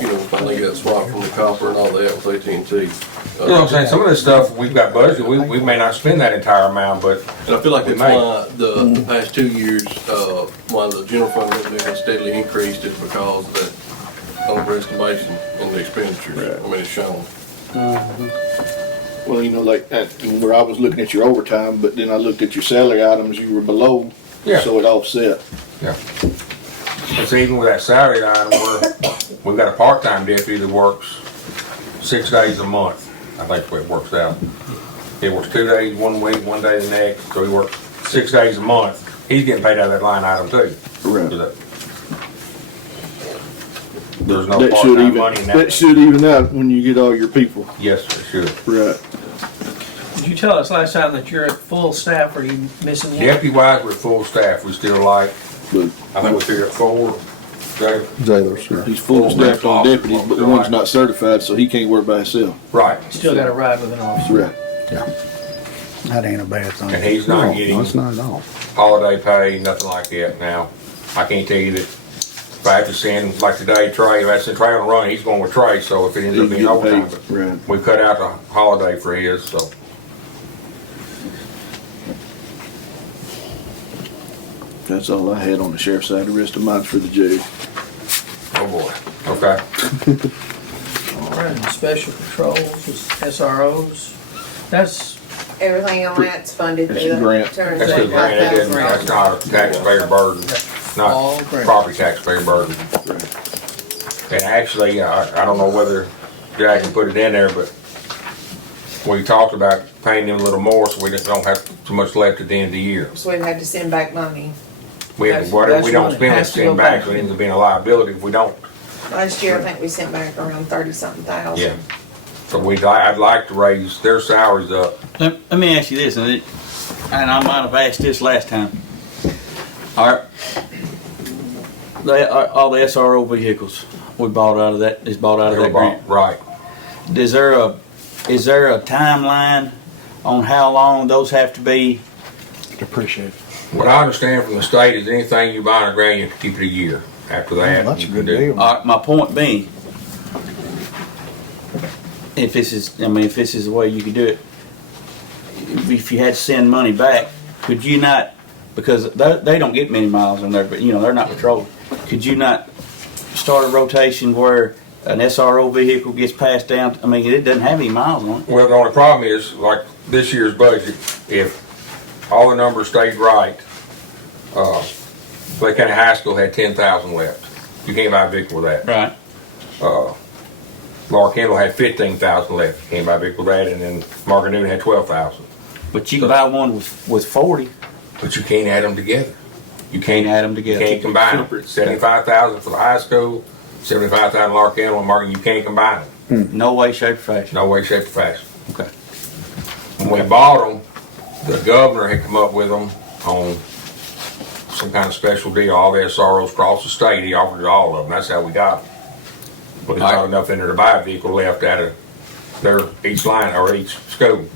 You know, finally got swapped from the copper and all that with AT&T. You know what I'm saying? Some of this stuff we've got budgeted, we may not spend that entire amount, but And I feel like We that's may. why the past 2 years, why the general fund revenue has steadily increased is because of that overestimation in the expenditures. I mean, it's shown. Well, you know, like, where I was looking at your overtime, but then I looked at your salary items, you were below, Yeah. so it offset. yeah. It's even with that salary item where we've got a part-time deputy that works 6 days a month. I think that's the way it works out. He works 2 days one week, 1 day the next, so he works 6 days a month. He's getting paid out of that line item too. Right. So that- There's no That should part-time even, money in that that. should even out when you get all your people. Yes, it should. Right. Did you tell us last time that you're at full staff, or are you missing one? Deputy wise, we're full staff, we still like, But I think we're still at 4. Jay? Jailers, sure. he's full staffed on deputies, but the one's not certified, so he can't work by himself. Right, Still gotta ride with an officer. Right. That ain't a bad thing. and he's No, not getting it's not at all. holiday pay, nothing like that now. I can't tell you that if I have to send, like today, Trey, if I send Trey on a run, he's going with Trey, so if it ends He up can being get overtime, paid, but right. we cut out the holiday for his, so. That's all I had on the sheriff's side. The rest of mine's for the jail. Oh boy, okay. All right, and special patrols, is SROs, that's, Everything on that's funded through It's a the grant. That's good, Grant, that isn't- that's not a taxpayer burden, All not grant. property taxpayer burden. And actually, I don't know whether Jack can put it in there, but we talked about paying them a little more so we just don't have too much left at the end of the year. So we've had to send back money. We have, That's- whatever we that's don't money. spend, Has it's to go send back, back. so it ends up being a liability if we don't. Last year, I think we sent back around 30-something thousand. Yeah. So I'd like to raise their salaries up. Let me ask you this, and I might have asked this last time. All the SRO vehicles we bought out of that, is bought out of that grant. Right. Is there a timeline on how long those have to be? Appreciate it. What I understand from the state is anything you buy in a grant, you have to keep it a year. After that. That's a you good can do- deal. My point being, if this is the way you could do it, if you had to send money back, could you not, because they don't get many miles in there, but they're not patrolled, could you not start a rotation where an SRO vehicle gets passed down? I mean, it doesn't have any miles on it. Well, the only problem is, like this year's budget, if all the numbers stayed right, Lake County High School had 10,000 left. You can't buy a vehicle with that. Right. Laura Kendall had 15,000 left. You can't buy a vehicle with that. And then Margaret Newton had 12,000. But you can buy one with 40. But you can't add them together. You Can't can't add them together. can't combine them. 75,000 for the high school, 75,000 Laura Kendall and Margaret. You can't combine them. No way, shape, or fashion. No way, shape, or fashion. Okay. When we bought them, the governor had come up with them on some kind of special deal. All the SROs across the state, he offered it all of them. That's how we got them. But there's not enough in there to buy a vehicle left out of their each line or each school.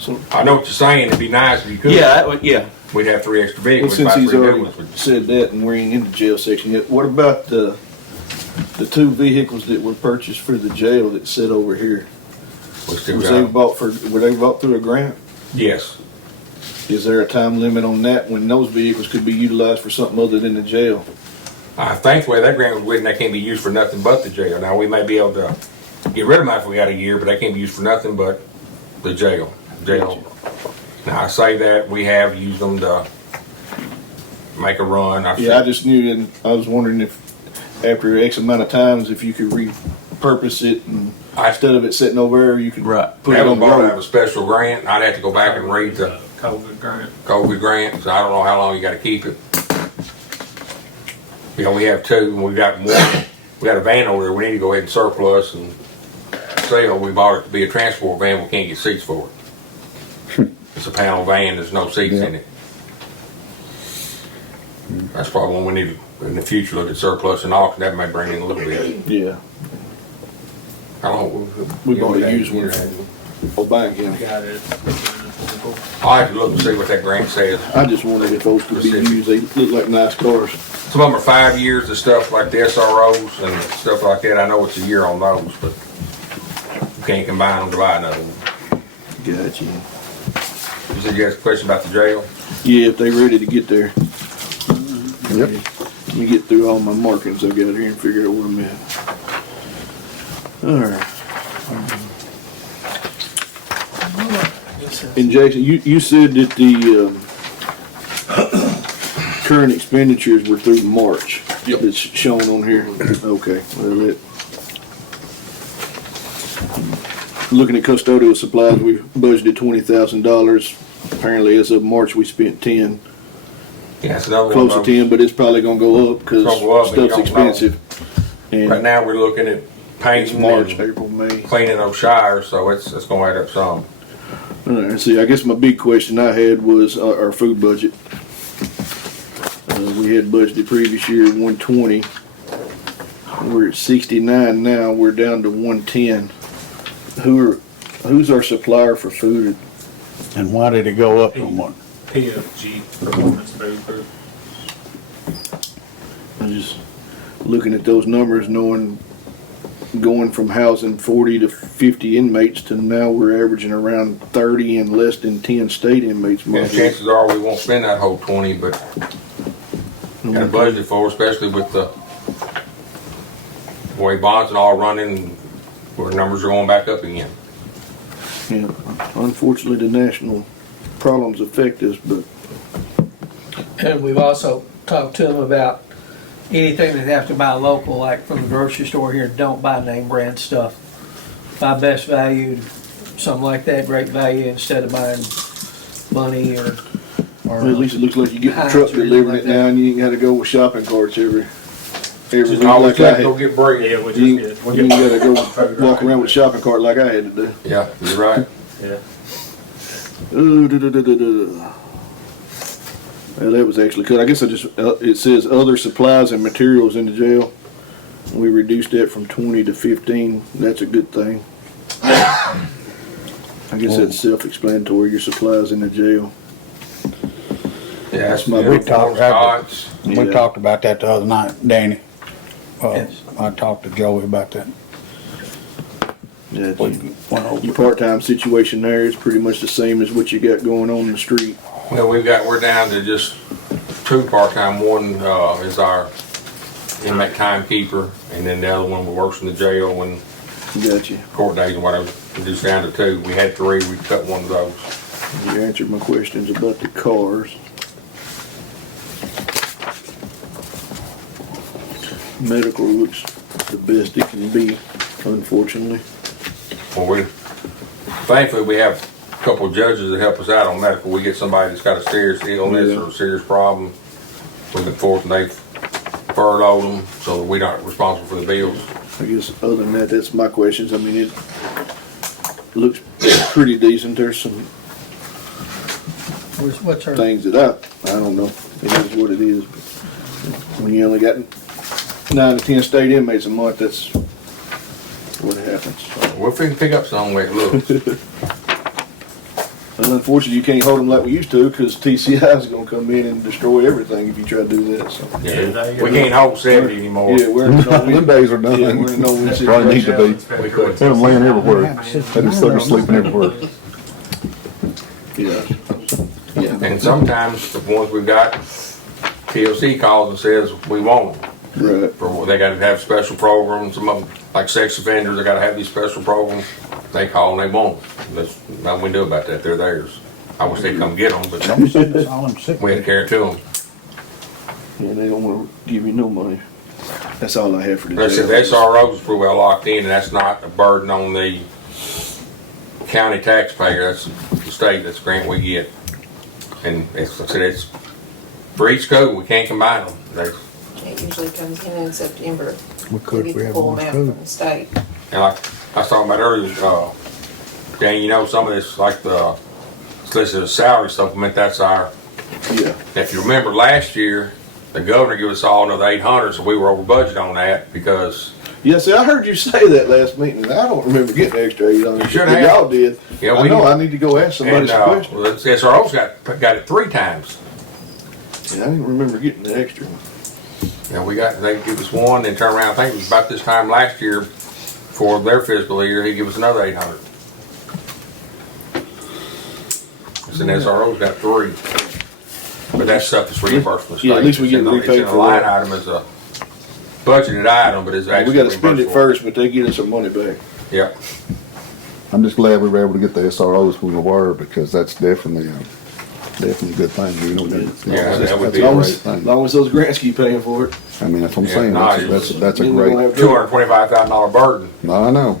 So, I know what you're saying. It'd be nice if you could. Yeah. We'd have 3 extra well, vehicles. since buy he's 3 new already ones. said that and we ain't in the jail section yet, what about the 2 vehicles that were purchased for the jail that sit over here? We still Were got they 'em. were they bought through a grant? Yes. Is there a time limit on that when those vehicles could be utilized for something other than the jail? I think the way that grant was written, they can't be used for nothing but the jail. Now, we may be able to get rid of them if we got a year, but they can't be used for nothing but the jail. Now, I say that we have used them to make a run. Yeah, I just knew, and I was wondering if after X amount of times, if you could repurpose it and instead of it sitting over there, you could Right. put it That was on the bought out of road. a special grant. I'd have to go back and read the COVID grant. COVID grant, so I don't know how long you gotta keep it. We have 2, and we got one. We got a van over there. We need to go ahead and surplus and sell. We bought it to be a transport van. We can't get seats for it. It's a panel van. There's no seats in it. That's probably one we need to, in the future, look at surplus and auction. That may bring in a little bit. Yeah, I don't know. we bought a used one for buying him. Got it. I'll have to look and see what that grant says. I just wondered if those could be used. They look like nice cars. Some of them are 5 years and stuff like the SROs and stuff like that. I know it's a year on those, but you can't combine them to buy another one. Gotcha. You said you had a question about the jail? Yeah, if they ready to get there. Yep. Let me get through all my markings I've got here and figure out where I'm at. Alright. And Jason, you said that the current expenditures were through March. Yep. It's shown on here. Okay, well, looking at custodial supplies, we've budgeted $20,000. Apparently, as of March, we spent 10. Yeah, it's another one. Close of to those. 10, but it's probably gonna go up because Gonna go up, but you stuff's don't know. expensive. Right And now, we're looking at it's painting March, and April, May. cleaning those shires, so it's gonna add up some. See, I guess my big question I had was our food budget. We had budgeted previous year 120. We're at 69 now. We're down to 110. Who's our supplier for food? And why did it go up so much? PFG, Performance Food Group. I'm just looking at those numbers, knowing going from housing 40 to 50 inmates to now we're averaging around 30 and less than 10 state inmates. Yeah, chances are we won't spend that whole 20, but got a budget for, especially with the way bonds and all running, where numbers are going back up again. Yeah, unfortunately, the national problems affect us, but And we've also talked to them about anything that they have to buy local, like from the grocery store here, don't buy name brand stuff. Buy best value, something like that, great value, instead of buying money or at least it looks like you get the Heinz truck or anything delivering like it now, and you ain't got to go with shopping carts every week Always like I got to go had. get bread. Yeah, we You just ain't get, got to go walk around with a shopping cart like I had to do. Yeah, you're right. yeah. Well, that was actually good. I guess it says other supplies and materials in the jail. We reduced that from 20 to 15. That's a good thing. I guess that's self-explanatory, your supplies in the jail. Yeah, that's my- my we talked about it. We Yeah. talked about that the other night, Danny. Yes. I talked to Joey about that. Yeah, We went over your it. part-time situation there is pretty much the same as what you got going on in the street. Well, we're down to just 2 part-time. One is our inmate timekeeper, and then the other one works in the jail when Got you. court days and whatever. Reduced down to 2. We had 3. We cut one of those. You answered my questions about the cars. Medical looks the best it can be, unfortunately. Well, thankfully we have a couple of judges that help us out on medical. We get somebody that's got a serious illness or a serious problem. We look forward and they've furloughed them so that we're not responsible for the bills. I guess other than that, that's my questions. I mean, it looks pretty decent. There's some what's her, things that I don't know. It is what it is. But when you only got 9 to 10 state inmates a month, that's what happens. We'll pick up some way it looks. And unfortunately, you can't hold them like we used to because TCI is going to come in and destroy everything if you try to do that. So. Yeah, we can't hold 70 anymore. Yeah, we're in the Them days are done. Yeah, we're in no win Probably need situation. to be. We could. They them laying everywhere. They just they're sleeping everywhere. Yeah. Yeah. And sometimes the ones we've got, TLC calls and says we want them. Right. They got to have special programs. Some of them, like sex offenders, they got to have these special programs. They call and they want them. There's nothing we can do about that. They're theirs. I wish they'd come get them, but All them sick. we had to carry it to them. Yeah, they don't want to give you no money. That's all I have for Like I said, the today. SROs is pretty well locked in, and that's not a burden on the county taxpayer. That's the state. That's the grant we get. And it's, like I said, it's for each code. We can't combine them. It usually comes in September. We could, We if we get to had pull one them out school. from the state. And like I was talking about earlier, Dan, you know, some of this, like the, it's listed as salary supplement, that's our, Yeah. if you remember last year, the governor gave us all another 800, so we were over budget on that because, Yeah, see, I heard you say that last meeting, and I don't remember getting extra 800. You should But have. Y'all did. Yeah, I we know, did. I need to go ask somebody and some questions. well, the SRO's got it 3 times. Yeah, I didn't remember getting the extra one. Yeah, they give us 1, then turn around, I think it was about this time last year, for their fiscal year, he gave us another 800. So the SRO's got 3. But that stuff is reimbursed from the state. Yeah, at least we It's get in the- repaid It's in a for line that. item as a budgeted item, but it's actually We gotta spend it reimbursable. first, but they get us our money back. Yeah. I'm just glad we were able to get the SROs when we were, because that's definitely a good thing, you know. Yeah, that would That's be a Long great as, thing. long as those grants keep paying for it. I mean, that's what I'm Yeah, saying. no, That's a Then we great, won't have trouble. $225,000 burden. no, I know.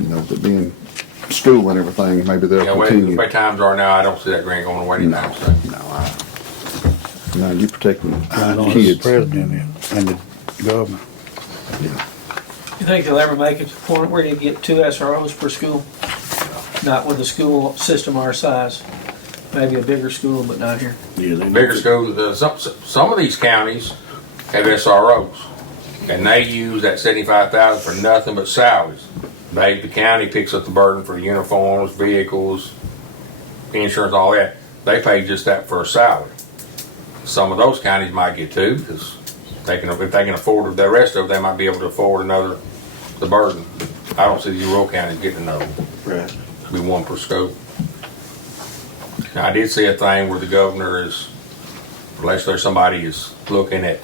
You know, but being school and everything, maybe Yeah, they'll the continue. way times are now, I don't see that grant going away anytime soon. No, you protecting I don't know the kids. president and the governor. You think they'll ever make it to the point where you get 2 SROs per school? Not with a school system our size. Maybe a bigger school, but not here. Yeah, they Bigger schools, some of these counties have SROs, and they use that 75,000 for nothing but salaries. The county picks up the burden for uniforms, vehicles, insurance, all that. They pay just that for a salary. Some of those counties might get 2, because if they can afford the rest of it, they might be able to afford the burden. I don't see the rural counties getting another. Right. Be 1 per school. Now, I did see a thing where the governor is, unless there's somebody is looking at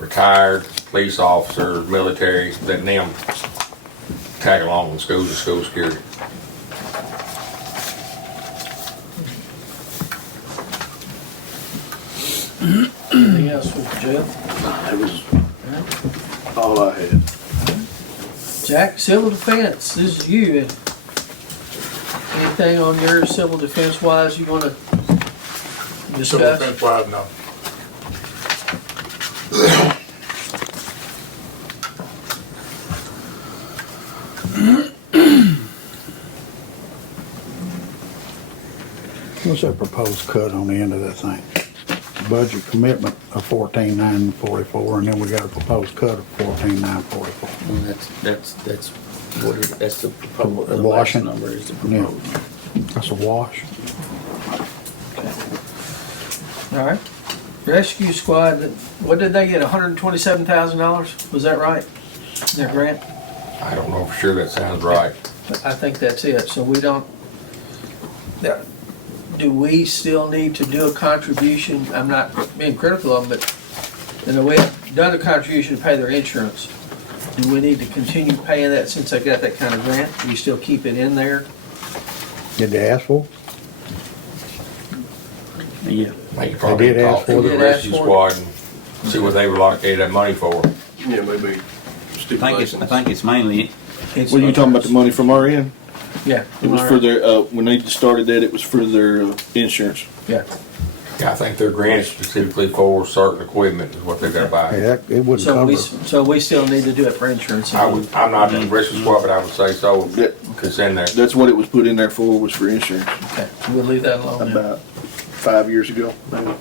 retired police officers, military, letting them tag along with schools and school security. Anything else with Jeff? That was all I had. Jack, civil defense, this is you. Anything on your civil defense wise you wanna Civil discuss? defense wise, no. What's that proposed cut on the end of that thing? Budget commitment of 14,944, and then we got a proposed cut of 14,944. Well, that's what it, that's the proposed, the last Washington. number is the Yeah. proposed. That's a wash. All right. Rescue squad, what did they get, $127,000? Was that right? Their grant? I don't know for sure, that sounds right. I think that's it, so we don't, do we still need to do a contribution? I'm not being critical of them, but we have done a contribution to pay their insurance. Do we need to continue paying that since they got that kind of grant? Do we still keep it in there? Did they ask for? Yeah. They could probably did ask talk to for the it. rescue They did ask squad and see what they would allocate that money for. Yeah, maybe I think it's mainly, It's- What are you talking about, the money from our end? Yeah. It was for their, when they started that, it was for their insurance. Yeah. Yeah, I think their grant is specifically for certain equipment is what they're gonna Hey, buy. it wouldn't cover. So we still need to do it for insurance. I'm not in the rescue squad, but I would say so. That- It's in there. That's what it was put in there for, was for insurance, Okay, we'll leave that alone now. about 5 years ago, maybe.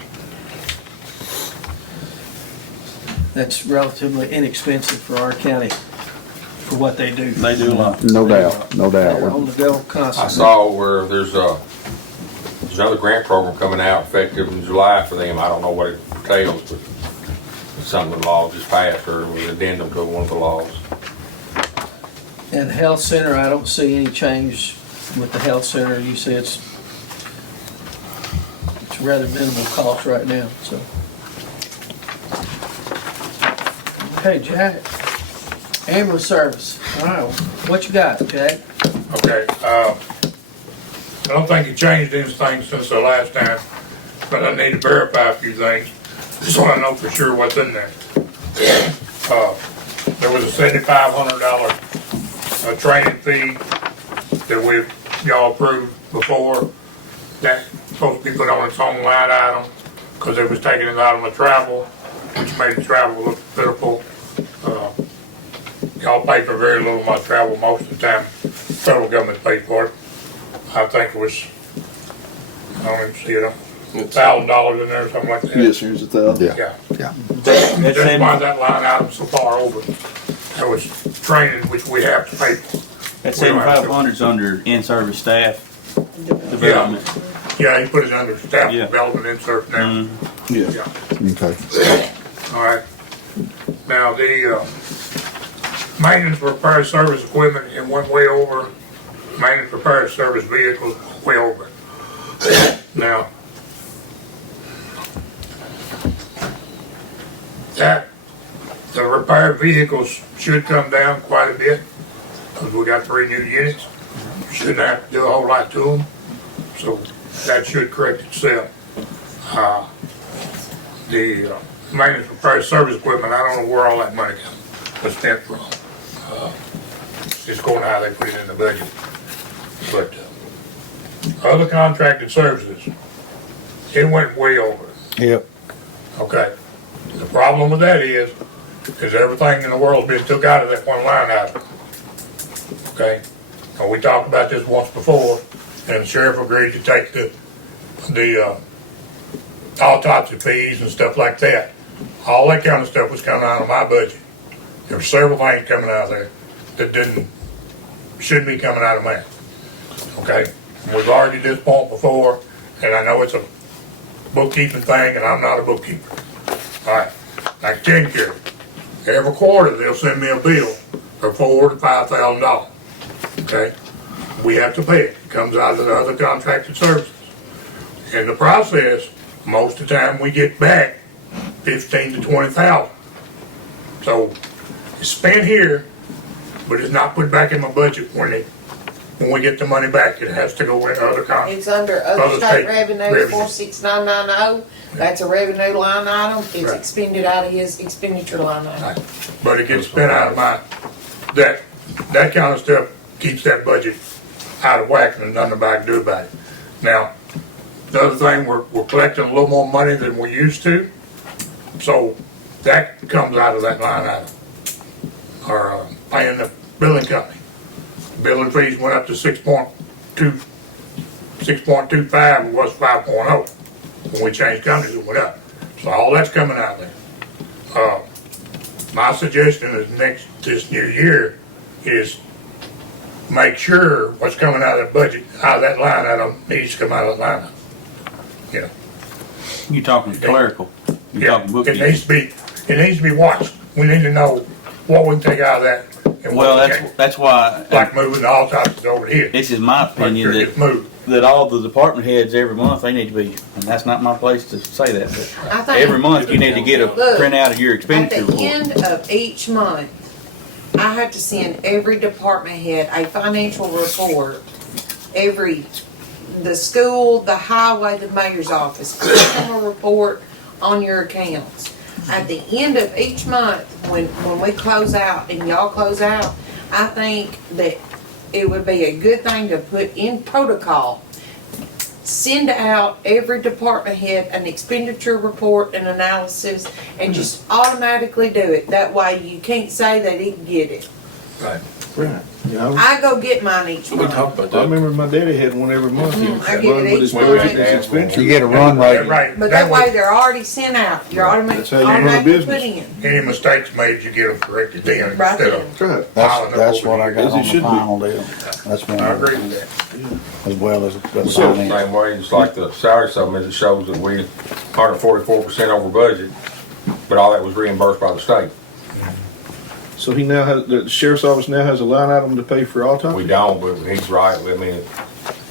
That's relatively inexpensive for our county, for what they do. they do a lot. No doubt, no They're doubt. on the go I constantly. saw where there's another grant program coming out effective in July for them. I don't know what it entails, but it's something the law just passed or was addendum to one of the laws. And the health center, I don't see any change with the health center. You say it's rather minimal cost right now, so. Okay, Jack. Ambulance service. All right, what you got, Jack? Okay, I don't think you changed anything since the last time, but I need to verify a few things, so I know for sure what's in there. There was a $7,500 training fee that y'all approved before. That's supposed to be put on its own line item, because it was taking it out of my travel, which made the travel look pitiful. Y'all pay for very little of my travel most of the time. Federal government paid for it. I think it was, I don't even see it, $1,000 in there or something like that. Yes, here's $1,000. Yeah. Yeah. That's why that line item so far over. That was training, which we have to pay for. That 7,500's under in-service staff development. Yeah, he put it under staff Yeah. development insert now. Yeah. Yeah. Okay. All right. Now, the maintenance, repair, service equipment, it went way over. Maintenance, repair, service vehicles, way over. Now, the repair vehicles should come down quite a bit, because we got 3 new units. Shouldn't have to do a whole lot to them, so that should correct itself. The maintenance, repair, service equipment, I don't know where all that money was spent from. It's just going how they put it in the budget. But other contracted services, it went way over. Yep. Okay. The problem with that is is everything in the world been took out of that one line item. Okay? And we talked about this once before, and the sheriff agreed to take the autopsy fees and stuff like that. All that kind of stuff was coming out of my budget. There were several things coming out of there that shouldn't be coming out of mine. Okay? We've argued this point before, and I know it's a bookkeeping thing, and I'm not a bookkeeper. All right, I can take care of it. Every quarter, they'll send me a bill for $4,000 to $5,000. Okay? We have to pay it. It comes out of the other contracted services. In the process, most of the time, we get back 15 to 20,000. So it's spent here, but it's not put back in my budget when we get the money back. It has to go in other contracts. It's under other state revenue, 46990. That's a revenue line item. It's Right. expended out of his expenditure line item. But it gets spent out of my, that kind of stuff keeps that budget out of whack and nothing nobody can do about it. Now, the other thing, we're collecting a little more money than we used to, so that comes out of that line item. Or paying the billing company. Billing fees went up to 6.25, it was 5.0. When we changed companies, it went up. So all that's coming out there. My suggestion is this new year is make sure what's coming out of that budget, out of that line item, needs to come out of that line item. You know, You talking clerical? You yeah, talking it bookkeeping? needs to be watched. We need to know what we can take out of that. And Well, what we can't. that's why, Like moving the autopsies over here. this is my Make opinion sure it that gets moved. that all the department heads every month, they need to be, and that's not my place to say that, I but think every month you need to get a Look, printout of your at expenditure the report. end of each month, I have to send every department head a financial report. The school, the highway, the mayor's office, give them a report on your accounts. At the end of each month, when we close out and y'all close out, I think that it would be a good thing to put in protocol. Send out every department head an expenditure report and analysis and just automatically do it. That way you can't say they didn't get it. Right. Yeah, I go get mine each We month. talked about I that. remember my daddy had one every month. He I get it run with his each budget, month. his expenditure. You get a run rate. Right. But that way they're already sent out. You're That's how you run a automatically put business. in. Any mistakes made, you get them corrected then Right instead then. of. That's right. piling up That's over what I here. got As it on the should be. final deal. That's one I of agree it, with that. as well as the So- finance. Same way, it's like the salary supplement, it shows that we 144% over budget, but all that was reimbursed by the state. So he now has, the sheriff's office now has a line item to pay for autopsy? We don't, but he's right, I mean,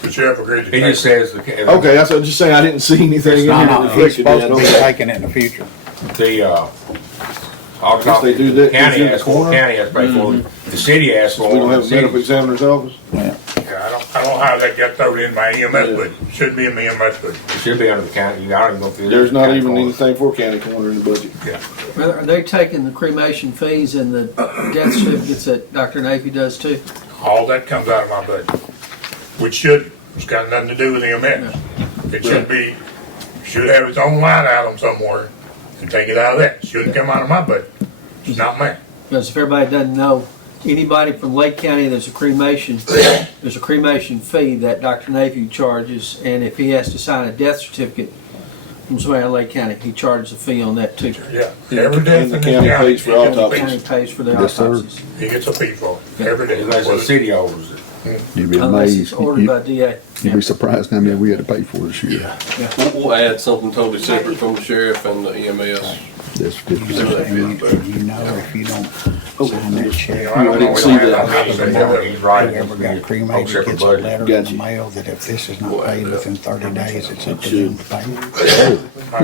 The sheriff agreed to he take just says Okay, that's, I'm just saying, I didn't see anything in No, here that no, he's reflected supposed that. to be Okay. taking it in the future. the, Guess they do that county in the asked for, corner? county has to pay for it, the city asked for We it. don't have the a medical city- examiner's office? Yeah, I don't know how that got thrown in my EMS, but it should be in my EMS, but It should be under the county, I don't even know if it is. There's not county even corner. anything for county corner in the budget. Are they taking the cremation fees and the death certificates that Dr. Navy does too? all that comes out of my budget. Which it's got nothing to do with EMS. It should have its own line item somewhere and take it out of that. It shouldn't come out of my budget. It's not mine. Because if everybody doesn't know, anybody from Lake County, there's a cremation fee that Dr. Navy charges, and if he has to sign a death certificate from somebody in Lake County, he charges a fee on that too. Yeah. Every death in the this county county, pays for he gets a autopsy. fee. County pays for the Yes, sir. autopsies. He gets a fee for it, every day. Unless the city owes it. You'd be Unless amazed. it's ordered by DA. You'd be surprised how many we had to pay for this year. We'll add something totally separate from the sheriff and the EMS. This And you know, if you don't sign that check, I don't know. didn't see that. He's right. whoever got Whole cremated separate gets a budget. letter in Gotcha. the mail that if this is not paid within 30 days, it's up to them to pay.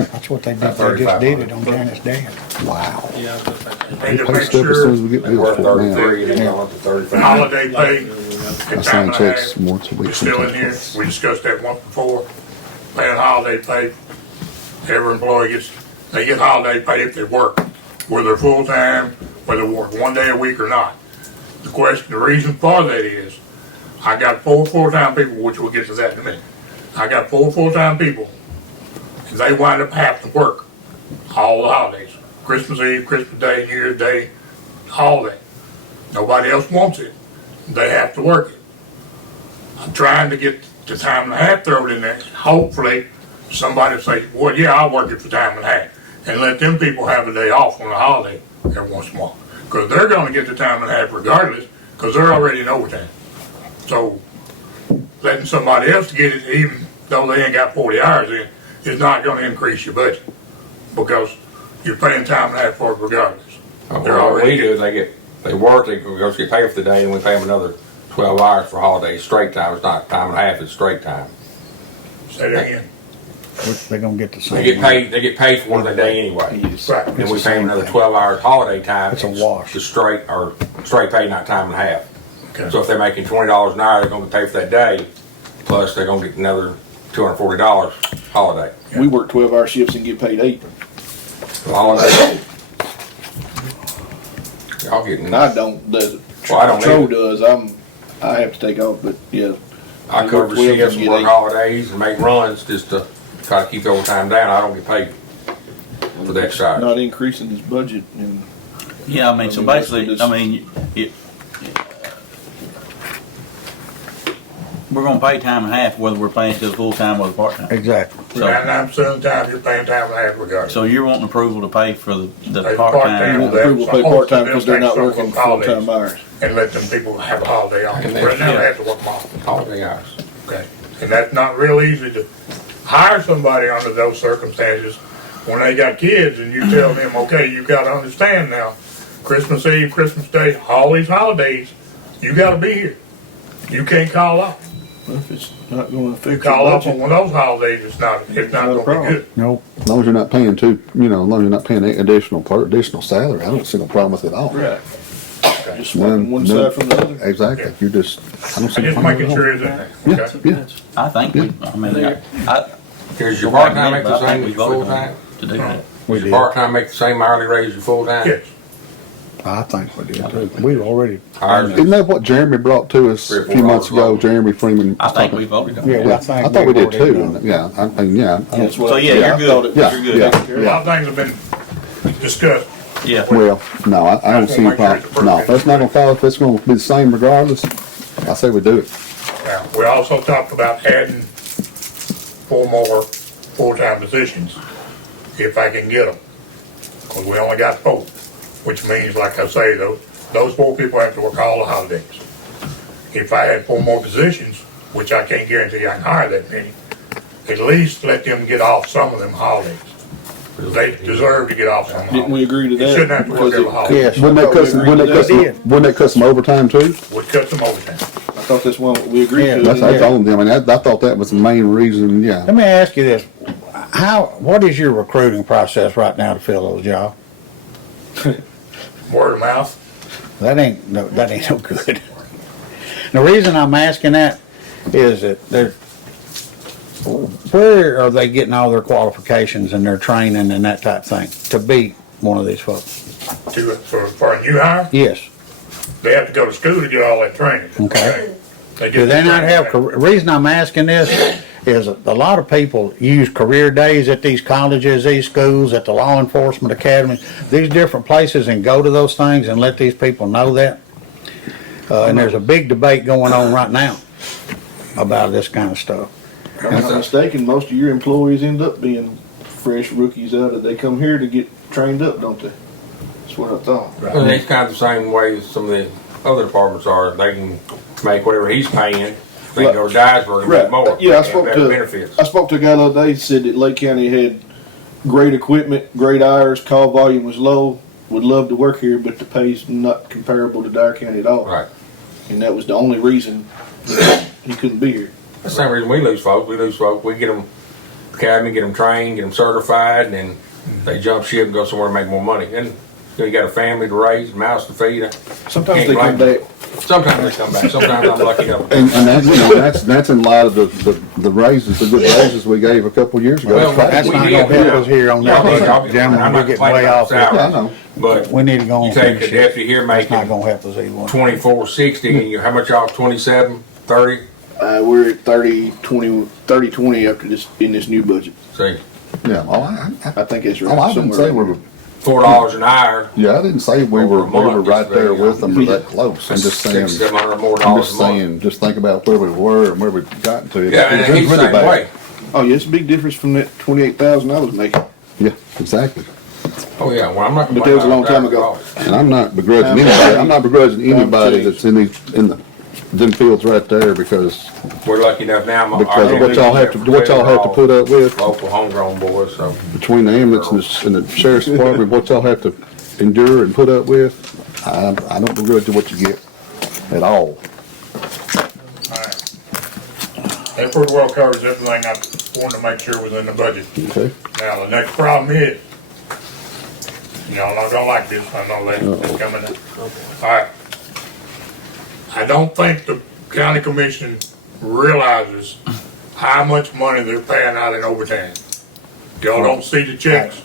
That's what they did. They just did it on Janet's dad. Wow. Need to Pay make stuff as soon sure as we get They bills worth for it now. 33, and then up to 35. holiday pay, I good time sign and a checks half, once a week. is still in here. We discussed that once before. Paying holiday pay, every employee they get holiday pay if they work, whether they're full-time, whether they work 1 day a week or not. The reason for that is, I got 4 full-time people, which we'll get to that in a minute. I got 4 full-time people, and they wind up having to work all the holidays, Christmas Eve, Christmas Day, New Year's Day, holiday. Nobody else wants it. They have to work it. I'm trying to get the time and a half thrown in there. Hopefully, somebody will say, well, yeah, I'll work it for time and a half. And let them people have a day off on a holiday every once in a while. Because they're gonna get the time and a half regardless, because they're already in overtime. So, letting somebody else get it, even though they ain't got 40 hours in, is not gonna increase your budget. Because you're paying time and a half for it regardless. They're What we already do is they work, they go get paid for the day, and we pay them another 12 hours for holidays, straight time. It's not time and a half, it's straight time. Say that again. They're gonna get the same. They get paid for one of the day anyway. Right. Then we pay them another 12 hours holiday time. It's a wash. Just straight pay, not time and a half. Okay. So if they're making $20 an hour, they're gonna get paid for that day, plus they're gonna get another $240 holiday. We work 12-hour shifts and get paid 8. Holiday. Y'all getting, And I don't, the Well, I don't patrol either. does, I have to take off, but yeah. I we cover work 12 shifts and and get work 8. holidays and make runs just to try to keep the overtime down. I don't get paid for that side. Not increasing his budget and. Yeah, I mean, so basically, I mean, we're gonna pay time and a half whether we're paying to the full-time or the part-time. Exactly. So, 99% of the time, you're paying time and a half regardless. so you're wanting approval to pay for the Pay part-time? part-time. Approval pay part-time because they're not working full-time hours. And let them people have a holiday off. And Right now, yeah. they have to work them off. Holiday hours. Okay. And that's not real easy to hire somebody under those circumstances when they got kids and you tell them, okay, you gotta understand now, Christmas Eve, Christmas Day, all these holidays, you gotta be here. You can't call off. Well, if it's not gonna You affect call your off on budget, one of those holidays, it's not Not a gonna be problem. good. Nope. As long as you're not paying as long as you're not paying additional salary, I don't see no problem with it at all. right. Just swapping one side from the other. Exactly. You just, I don't see I'm no just problem making at all. sure it's in there. Okay? Yeah. I think we, I mean, I. Does your you're right, part-time make but the I think same we as your voted on full-time? it to do that. We Does did. your part-time make the same hourly rate as your full-time? Yes. I think we did too. We've already. Ours Isn't that what Jeremy brought to us 3 or a 4 few months hours ago? ago. Jeremy Freeman. I think we voted on it. Yeah, well, I thought we did voted too. on it. Yeah, I mean, yeah. That's what So, I- yeah, I you're thought good. it Yeah, was- You're good. yeah, A lot of things have been discussed. Yeah. Well, no, I don't Just see wanna any make sure it's problem. No, if that's not gonna follow, if it's gonna be the same regardless, I say we do it. Now, we also talked about adding 4 more full-time positions, if I can get them. Because we only got 4, which means, like I say, those 4 people have to work all the holidays. If I had 4 more positions, which I can't guarantee I can hire that many, at least let them get off some of them holidays. They deserve to get off some Didn't holidays. we agree to You that? shouldn't have to work Because every it- holiday. Yes. Wouldn't that cut some, wouldn't that cut some overtime too? Would cut some overtime. I thought that's one we agreed Yeah, to. That's all, I mean, I thought that was the main reason, yeah. Let me ask you this. What is your recruiting process right now to fill those jobs? Word of mouth. That ain't no good. The reason I'm asking that is that where are they getting all their qualifications and their training and that type of thing to be one of these folks? For a new hire, Yes. they have to go to school to get all that training. Okay. They Do get they the not training have, back. the reason I'm asking this is a lot of people use career days at these colleges, these schools, at the law enforcement academy, these different places, and go to those things and let these people know that. And there's a big debate going on right now about this kind of stuff. If I'm not mistaken, most of your employees end up being fresh rookies out of, they come here to get trained up, don't they? That's what I thought. And it's kind of the same way as some of the other departments are. They can make whatever he's paying. They can go to Dyersburg and make more. Yeah, I and spoke better benefits. to a guy the other day, said that Lake County had great equipment, great hours, call volume was low, would love to work here, but the pay's not comparable to Dyer County at all. Right. And that was the only reason he couldn't be here. That's the same reason we lose folks. We lose folks. We get them academy, get them trained, get them certified, and then they jump ship and go somewhere and make more money. And you got a family to raise, a mouse to feed. Sometimes Can't they come blame back. Sometimes they come back. Sometimes I'm lucky enough. And that, that's in light of the raises, the good raises we gave a couple years ago. Well, That's we not did, gonna help yeah. us here on Yeah, that. I'm Gentlemen, not we're getting complaining way about off salaries. here. Yeah, I know. But We need to go you on take a finish it. deputy here It's not making gonna help us either one. 24.60, and you, how much y'all? 27, 30. We're at 30-20 after this, in this new budget. See, Yeah, well, I think it's I right. wouldn't somewhere say around we're there. $4 an hour, Yeah, I didn't say we were Over a month, right it's there very, with them or that close. I'm just saying, $600-700 more I'm dollars just a month. saying, just think about where we were and where we've gotten to. Yeah, and It's he's the really same bad. way. Oh, yeah, it's a big difference from that 28,000 I was making. Yeah, exactly. Oh, yeah, well, I'm not. But that was a long time ago. And I'm not begrudging anybody, I'm not begrudging anybody that's in them fields right there because We're lucky enough now. what y'all have to put up with Local homegrown boys, so. between the ambulance and the sheriff's department, what y'all have to endure and put up with, I don't begrudge what you get at all. Alright. That pretty well covers everything I wanted to make sure was in the budget. Okay? Now, the next problem is, y'all not gonna like this, I know that's coming up. Alright. I don't think the county commission realizes how much money they're paying out in overtime. Y'all don't see the checks.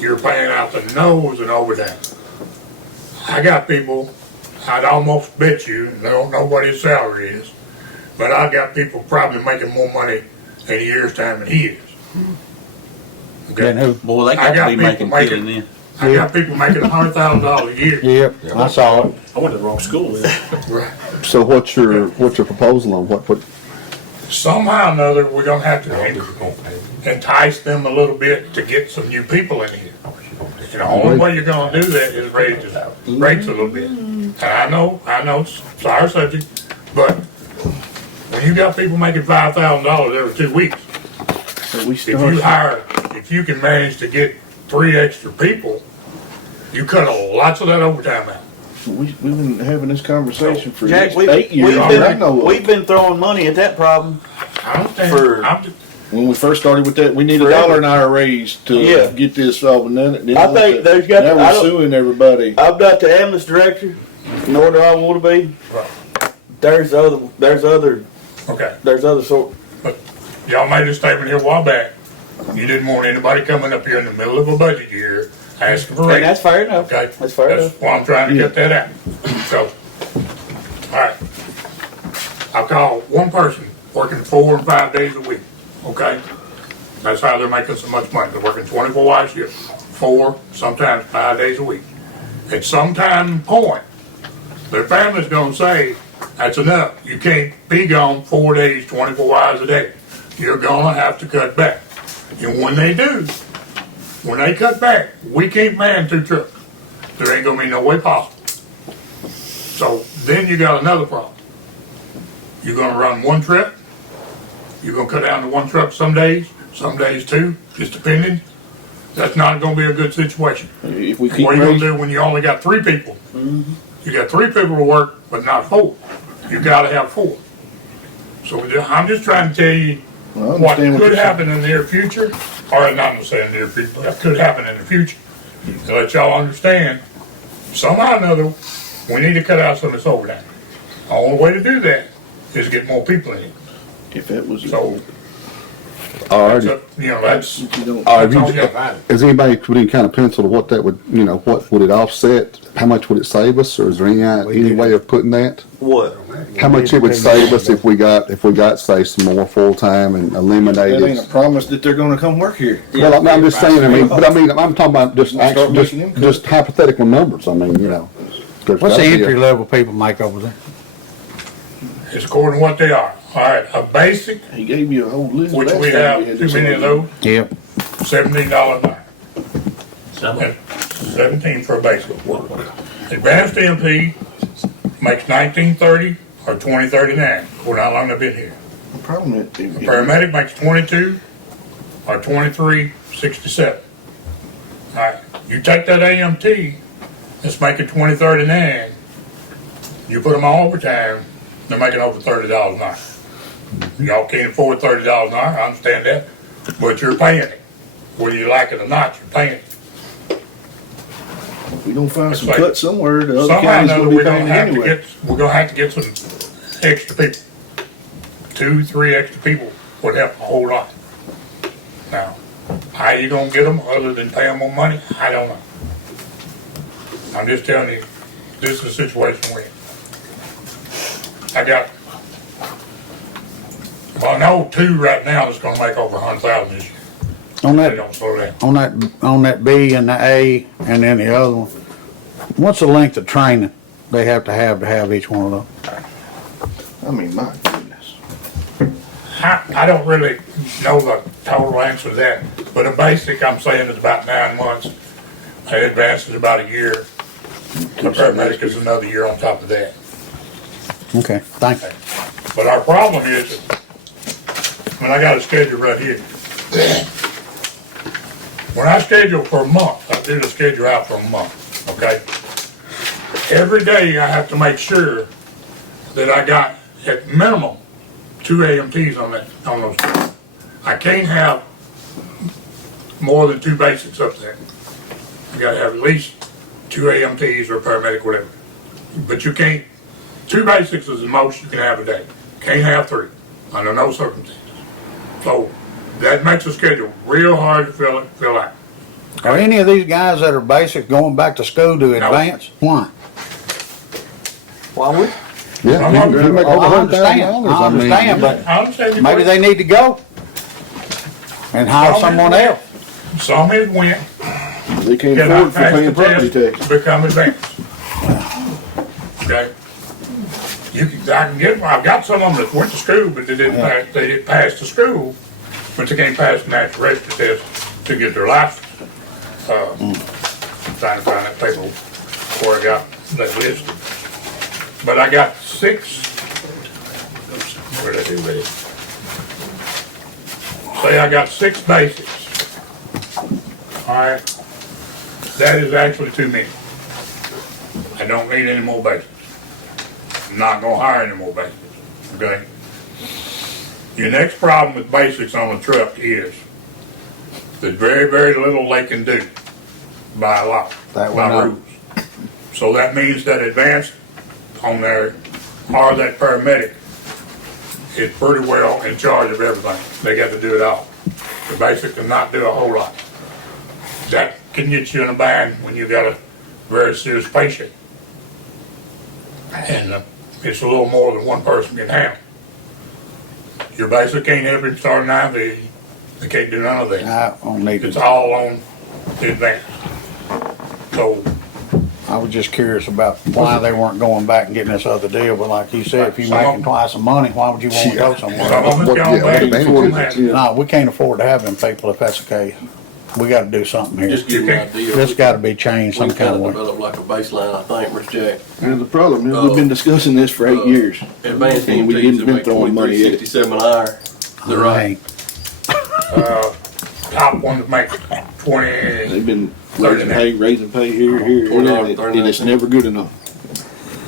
You're paying out the nose in overtime. I got people, I'd almost bet you, they don't know what his salary is, but I got people probably making more money in a year's time than he is. Then who? Boy, they I got got to be making people killing then. I got people making $100,000 a year. Yep, I saw it. I went to the wrong school then. Right. So what's your proposal on what, Somehow or another, we're gonna have to entice them a little bit to get some new people in here. And the only way you're gonna do that is raise the rates a little bit. And I know, it's our subject, but when you got people making $5,000 every 2 weeks, So we if you can manage to get 3 extra people, you cut lots of that overtime out. we've been having this conversation for Jack, 8 years. I know of. we've been throwing money at that problem. I understand, For- I'm just, When we first started with that, we need Forever. $1 an hour raise to Yeah. get this solved, and then I think there's got now to- I we're don't- suing everybody. I've got the ambulance director, know where I want to be. Right. There's other okay. sort. Y'all made a statement here a while back. You didn't want anybody coming up here in the middle of a budget year asking for And raises. that's fair enough. Okay? That's fair enough. That's why I'm trying to get that out. So, alright. I'll call one person working 4 and 5 days a week, okay? That's how they're making so much money. They're working 24-hour shifts, 4, sometimes 5 days a week. At some time point, their family's gonna say, that's enough. You can't be gone 4 days, 24 hours a day. You're gonna have to cut back. And when they do, when they cut back, we can't man 2 trucks. There ain't gonna be no way possible. So then you got another problem. You're gonna run 1 trip. You're gonna cut down to 1 truck some days 2, just depending. That's not gonna be a good situation. If we keep What are you gonna raising, do when you only got 3 people? You got 3 people to work, but not 4. You gotta have 4. So I'm just trying to tell you I what understand what could you're saying. happen in the near future, or not gonna say in the near future, but that could happen in the future. To let y'all understand, somehow or another, we need to cut out some of this overtime. The only way to do that is get more people in here. If that was, So, all that's right, up- you know, that's, you don't, all that's all right, you gotta find. has anybody put any kind of pencil to what that would, what would it offset? How much would it save us, or is there any way of putting that? What? How much it would save us if we got, say, some more full-time and that ain't a eliminated? promise that they're gonna come work here. Well, I'm just saying, I'm talking about just Start making them just hypothetical numbers, 'cause What's the that'd be entry level people make over there? It's according to what they are. All right, a basic, He gave you a whole list. which last we time have had too this many of on. those, Yep. $17 an hour. Some- 17 for a basic. Advanced MP makes 1930 or 2039, according to how long they've been here. The problem is, Paramedic makes 22 or 2367. All right, you take that AMT, it's making 2039. You put them on overtime, they're making over $30 an hour. Y'all can't afford $30 an hour, I understand that, but you're paying it. Whether you like it or not, you're paying it. if we don't find some It's like- cut somewhere, the other Somehow or counties another, will be we're gonna paying it have to anyway. we're gonna have to get some extra people. 2, 3 extra people would help a whole lot. Now, how you gonna get them other than pay them more money? I don't know. I'm just telling you, this is the situation we're in. I know 2 right now that's gonna make over 100,000 this year. On They that, don't slow down. on that B and the A and then the other one, what's the length of training they have to have each one of them? I mean, my goodness. I don't really know the total answer to that, but a basic, I'm saying, is about 9 months. An advanced is about a year. A paramedic is another year on top of that. Okay, thank you. But our problem is, when I got a schedule right here. When I schedule for a month, I do the schedule out for a month, okay? Every day I have to make sure that I got at minimum 2 AMTs on those. I can't have more than 2 basics up there. You gotta have at least 2 AMTs or paramedic, whatever. But you can't, 2 basics is the most you can have a day. Can't have 3, under no circumstances. So that makes the schedule real hard to fill out. Are any of these guys that are basic going back to school to advance? Why? Why would? Yeah, you make over I $100,000. understand, but I understand your maybe question. they need to go and hire someone else. Some have went, They can't get afford out for past paying the property test, tax. become advanced. Okay? I've got some of them that went to school, but they didn't pass the school, but they can't pass the natural register test to get their license. Trying to find that paper where I got that list. But I got 6, where did I do that? Say I got 6 basics. All right? That is actually too many. I don't need any more basics. I'm not gonna hire any more basics, okay? Your next problem with basics on a truck is there's very, very little they can do by law, That by one up. rules. So that means that advanced on there, or that paramedic, is pretty well in charge of everything. They got to do it all. The basic cannot do a whole lot. That can get you in a bind when you got a very serious patient. And it's a little more than one person can handle. Your basic can't help him start an IV. They can't do none of that. I don't need It's to. all on the advance. So, I was just curious about why they weren't going back and getting this other deal, but like you said, if you're Some of making twice the money, why would you want to go some somewhere? of them What- gone yeah, back what before advantage that. No, we can't afford to have them people if that's the case. We gotta do something here. Just give you an idea. This gotta be changed some We kind kind of of way. developed like a baseline, I think, Rich Jack. And the problem is, we've been discussing this for 8 years. Advanced And we EMTs didn't that been make throwing money at it. 23.67 an hour. Is that right? Hey, Top ones make 20, They've been raising pay here, and it's never good enough.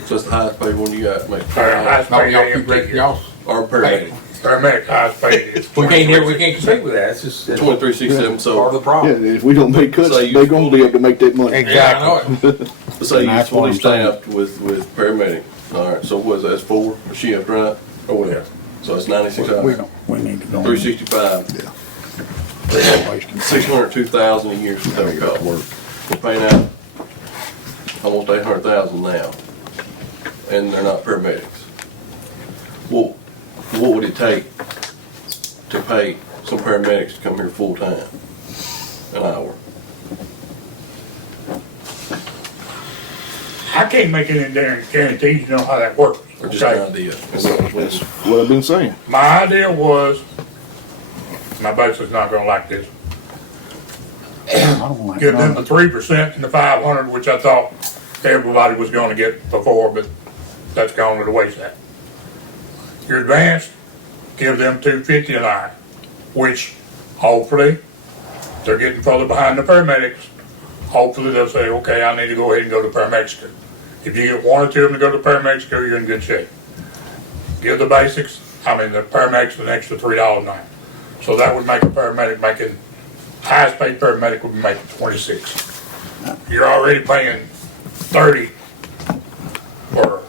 So that's the highest paid one you got, mate. highest No, paid y'all keep raising AMT. y'all. Or paramedic. Paramedic highest paid is We can't compete with that. It's just it's 23.67, part so of the Yeah, problem. if we don't make cuts, So you- they're gonna be able to make that money. Yeah, I know it. let's say And you're that's what fully I'm saying. staffed with paramedic. All right, so what is that, that's 4 a shift, right? Or whatever. So it's 96 we hours. don't, we need to go. 365. Wasting. 602,000 a year is what that would cost. We're paying out almost 800,000 now, and they're not paramedics. Well, what would it take to pay some paramedics to come here full-time, an hour? I can't make any guarantees, you know how that works. Or just an Okay? idea? That's what I've been saying. My idea was, my basic's not gonna like this, I don't like give them the none. 3% and the 500, which I thought everybody was gonna get before, but that's gone to the wayside. Your advanced, give them 250 an hour, which hopefully, they're getting further behind the paramedics. Hopefully they'll say, okay, I need to go ahead and go to paramedic school. If you get 1 or 2 of them to go to paramedic school, you're in good shape. Give the basics, the paramedics an extra $3 an hour. So that would make a paramedic making, highest paid paramedic would be making 26. You're already paying 30 for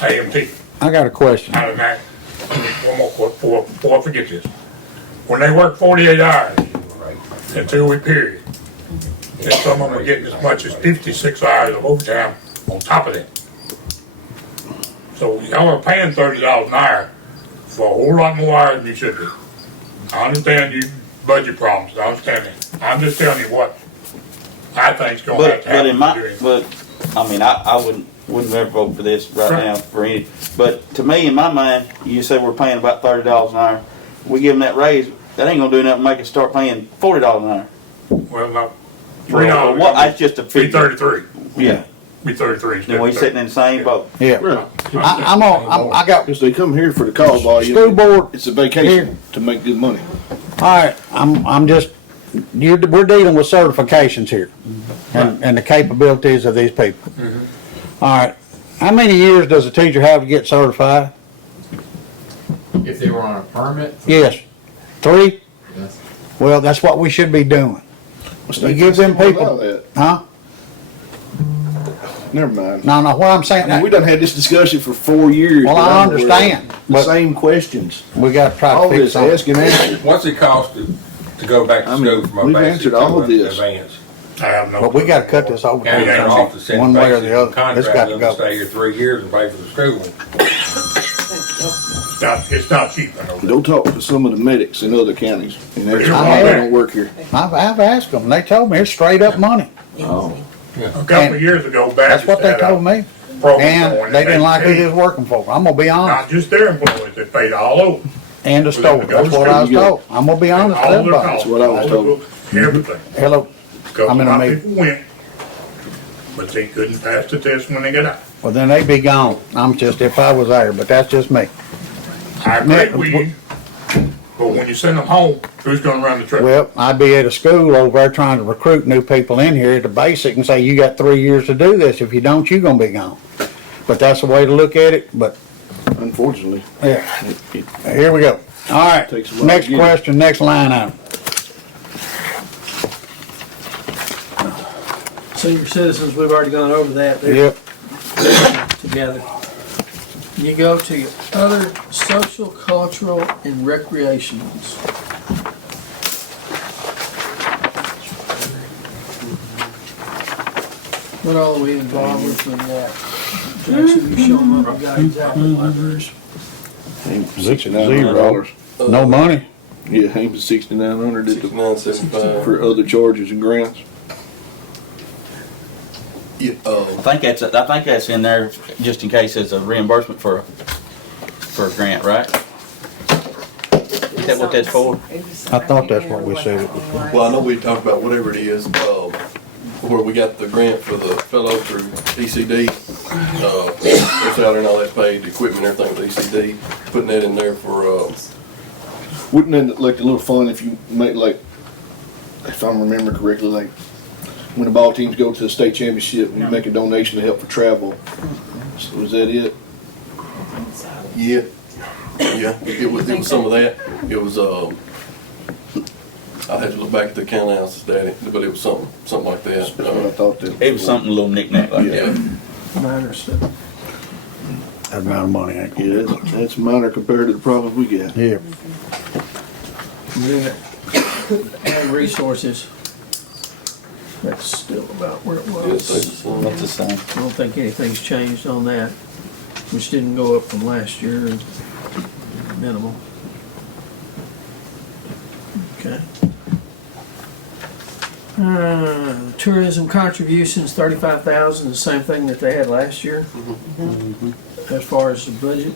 AMT. I got a question. Out of that, one more quick before I forget this. When they work 48 hours, in a 2-week period, and some of them are getting as much as 56 hours of overtime on top of that. So y'all are paying $30 an hour for a whole lot more hours than you should be. I understand budget problems, I understand that. I'm just telling you what I think's gonna have to But in my, happen. but, I mean, I wouldn't ever vote for this right now for any, but to me, in my mind, you say we're paying about $30 an hour. We give them that raise, that ain't gonna do nothing, make us start paying $40 an hour. Well, no, Well, $3. what, that's just a Be figure. 33, Yeah, be 33 instead then we of sitting 30. in the same boat. Yeah. Right. I got, Because they come here for the call volume. School board It's a vacation to make good money. all right, I'm just, we're dealing with certifications here and the capabilities of these people. All right, how many years does a teacher have to get certified? If they were on a permit? Yes, 3? Yes. Well, that's what we should be doing. You give them Allow people, that. huh? Never mind. No, what I'm I saying, mean, we done had this discussion for 4 years. well, that I I'm aware of. understand, The but same questions. we gotta try All to fix this something. ask and answer. What's it cost to go back to I mean, school from a we've basic answered to all of an this. advanced? I have no. But we gotta cut this over. County their office in One way or basic the other, it's contract, got to let go. them stay here 3 years and pay for the school. It's not cheap, I know that. Go talk to some of the medics in other counties and ask them I why they have. don't work here. I've asked them, they told me it's straight up money. Oh. A couple of years ago, That's Baptist what they had told a me. program going. And they didn't like who paid they was working for. I'm gonna be honest. Not just their employees, they paid all over. And the store, that's what I was told. I'm gonna be honest with All their everybody. costs, what I was all told. the books, everything. Hello, Because I'm in a my meeting. people went, but they couldn't pass the test when they got out. well then they be gone. I'm just, if I was there, but that's just me. I agree with you, but when you send them home, who's gonna run the truck? Well, I'd be at a school over there trying to recruit new people in here at the basic and say, you got 3 years to do this. If you don't, you gonna be gone. But that's the way to look at it, but, Unfortunately, yeah, it here we go. All right, Takes a while next to get it. question, next line item. Senior citizens, we've already gone over that. They're Yep, together. You go to other social, cultural, and recreationals. What all are we involved with that? Jackson, you show them up, we got exactly what it is. aimed for Zero. $6,900. no money. Yeah, aimed for $6,900 at the- 69.75. for other charges and grants. Yeah, I think that's in there just in case it's a reimbursement for a grant, right? Is that what that's for? I thought that's what we said it was for. well, I know we talked about whatever it is, where we got the grant for the fellow through ECD. Their salary and all that's paid, equipment, everything with ECD, putting that in there for, Wouldn't that like a little fun if you make like, if I remember correctly, like when the ball teams go to the state championship, you make a donation to help for travel. So was that it? yeah, it was some of that. It was, I had to look back at the account analysis, Daddy, but it was something like that. That's what I thought that. It was something a little knick-knack like that. Yeah, Minor stuff. That amount of money, ain't gonna Yeah, do much. that's minor compared to the problems we got. Yeah, And then and resources. That's still about where it yeah, was. it's, That's the same. I don't think anything's changed on that, which didn't go up from last year, minimal. Okay. Tourism contributions, 35,000, the same thing that they had last year, as far as the budget.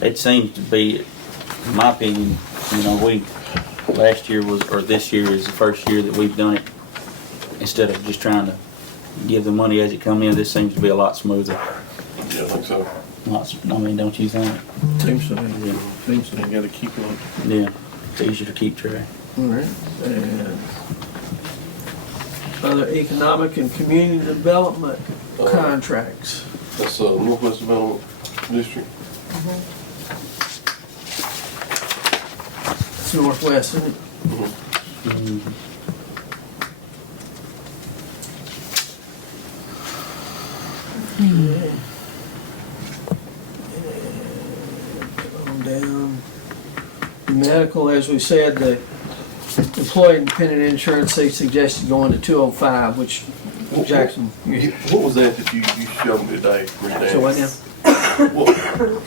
It seems to be, in my opinion, last year or this year is the first year that we've done it. Instead of just trying to give the money as it come in, this seems to be a lot smoother. yeah, I think so. Don't you think? Seems to be. Yeah. Seems to be. They gotta keep on. Yeah, it's easier to keep track. All right. And other economic and community development contracts. That's, Northwest Development District. It's Northwest, isn't it? On down. Medical, as we said, the employee independent insurance, they suggested going to 205, which Jackson, you, What was that you showed me today? so what now? The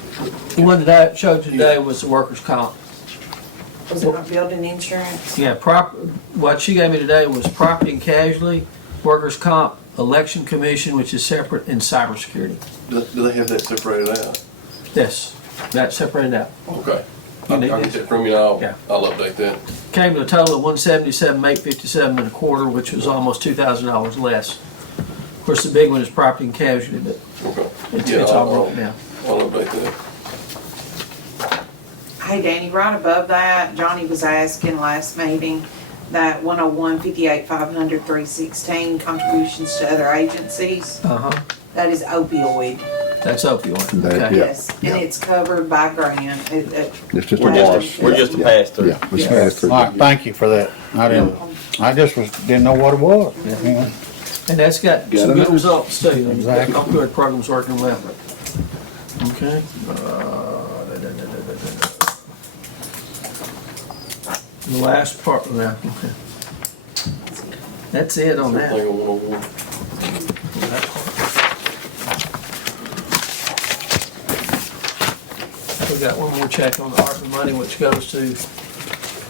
one that I showed today was the workers' comp. Was it not building insurance? Yeah, what she gave me today was property and casualty, workers' comp, election commission, which is separate, and cybersecurity. Do they have that separated out? Yes, that's separated out. Okay. You I'll need get this? that from you, I'll Yeah. update that. Came to a total of 177,857 and a quarter, which was almost $2,000 less. Of course, the big one is property and casualty, but Okay. it's Yeah, all I'll- broken down. I'll update that. Hey Danny, right above that, Johnny was asking last meeting, that 101, 58, 500, 316 contributions to other agencies, Uh-huh, that is opioid. that's opioid, That- okay. Yeah. Yes, and it's covered by grant. It's just a We're wash. just a pass through. Yeah, it's passed through. All right, thank you for that. I just didn't know what it was. You know? And that's got Got some it. good results too. The Exactly. opioid program's working well. Okay. The last part, yeah, okay. That's it on that. Everything on 101. We got one more check on the ARPA money, which goes to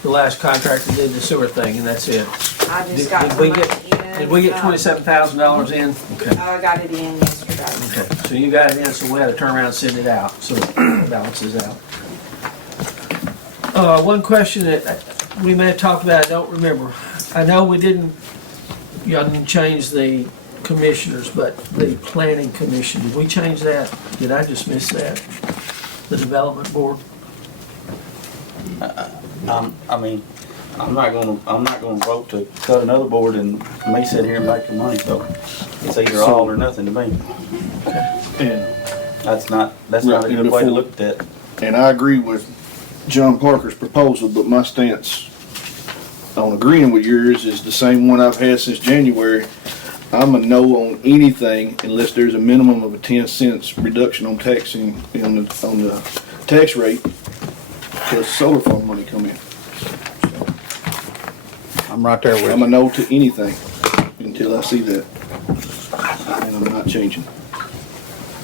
the last contractor did the sewer thing, and that's it. I Did just got did some we money get, in. did we get $27,000 in? Okay. I got it in yesterday. Okay, so you got it in, so we had to turn around and send it out, so it balances out. One question that we may have talked about, I don't remember. I know we didn't, y'all didn't change the commissioners, but the planning commission, did we change that? Did I just miss that? The development board? I mean, I'm not gonna vote to cut another board and me sit here and make the money, so it's either all or nothing to me. And That's not a good way to look at that. And I agree with John Parker's proposal, but my stance on agreeing with yours is the same one I've had since January. I'm a no on anything unless there's a minimum of a 10 cents reduction on taxing, on the tax rate, because solar farm money come in. I'm right there with I'm a you. no to anything until I see that. And I'm not changing.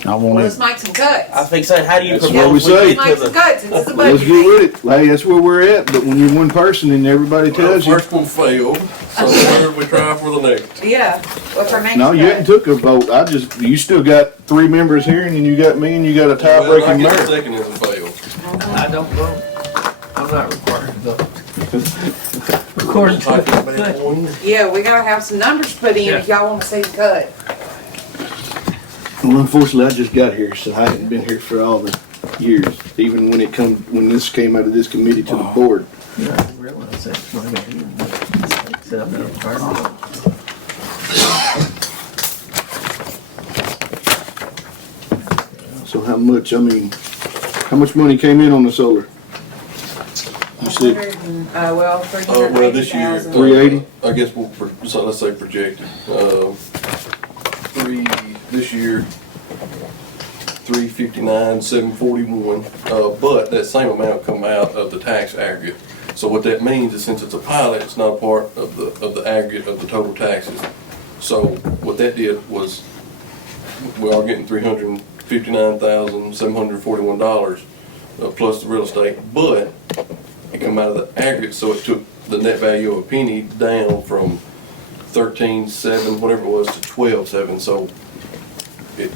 I Well, want let's it. make some cuts. I think so, how do you That's propose what we say. get Make to some the, cuts, it's the Let's budget. get with it. Hey, that's where we're at, but when you're one person and everybody Well, tells you, first one failed, so where we try for the next? Yeah, what's our next no, you hadn't cut? took a vote. you still got 3 members here and then you got me and you got a Well, I tie-breaking guess the mayor. second is a fail. I don't vote. I'm not required to vote. According Type it to, back on. Yeah, we gotta have some numbers put in if y'all wanna see the cut. Well, unfortunately, I just got here, so I hadn't been here for all the years, even when this came out of this committee to the board. I didn't realize that. When I got here. Said I'm not required to vote. So how much money came in on the solar? You said 380,000. Well, this year. 380? I guess so let's say projected. This year, 359, 741. But that same amount come out of the tax aggregate. So what that means is since it's a pilot, it's not a part of the aggregate of the total taxes. So what that did was, we are getting $359,741 plus the real estate, but it come out of the aggregate, so it took the net value of a penny down from 13.7, whatever it was, to 12.7. So it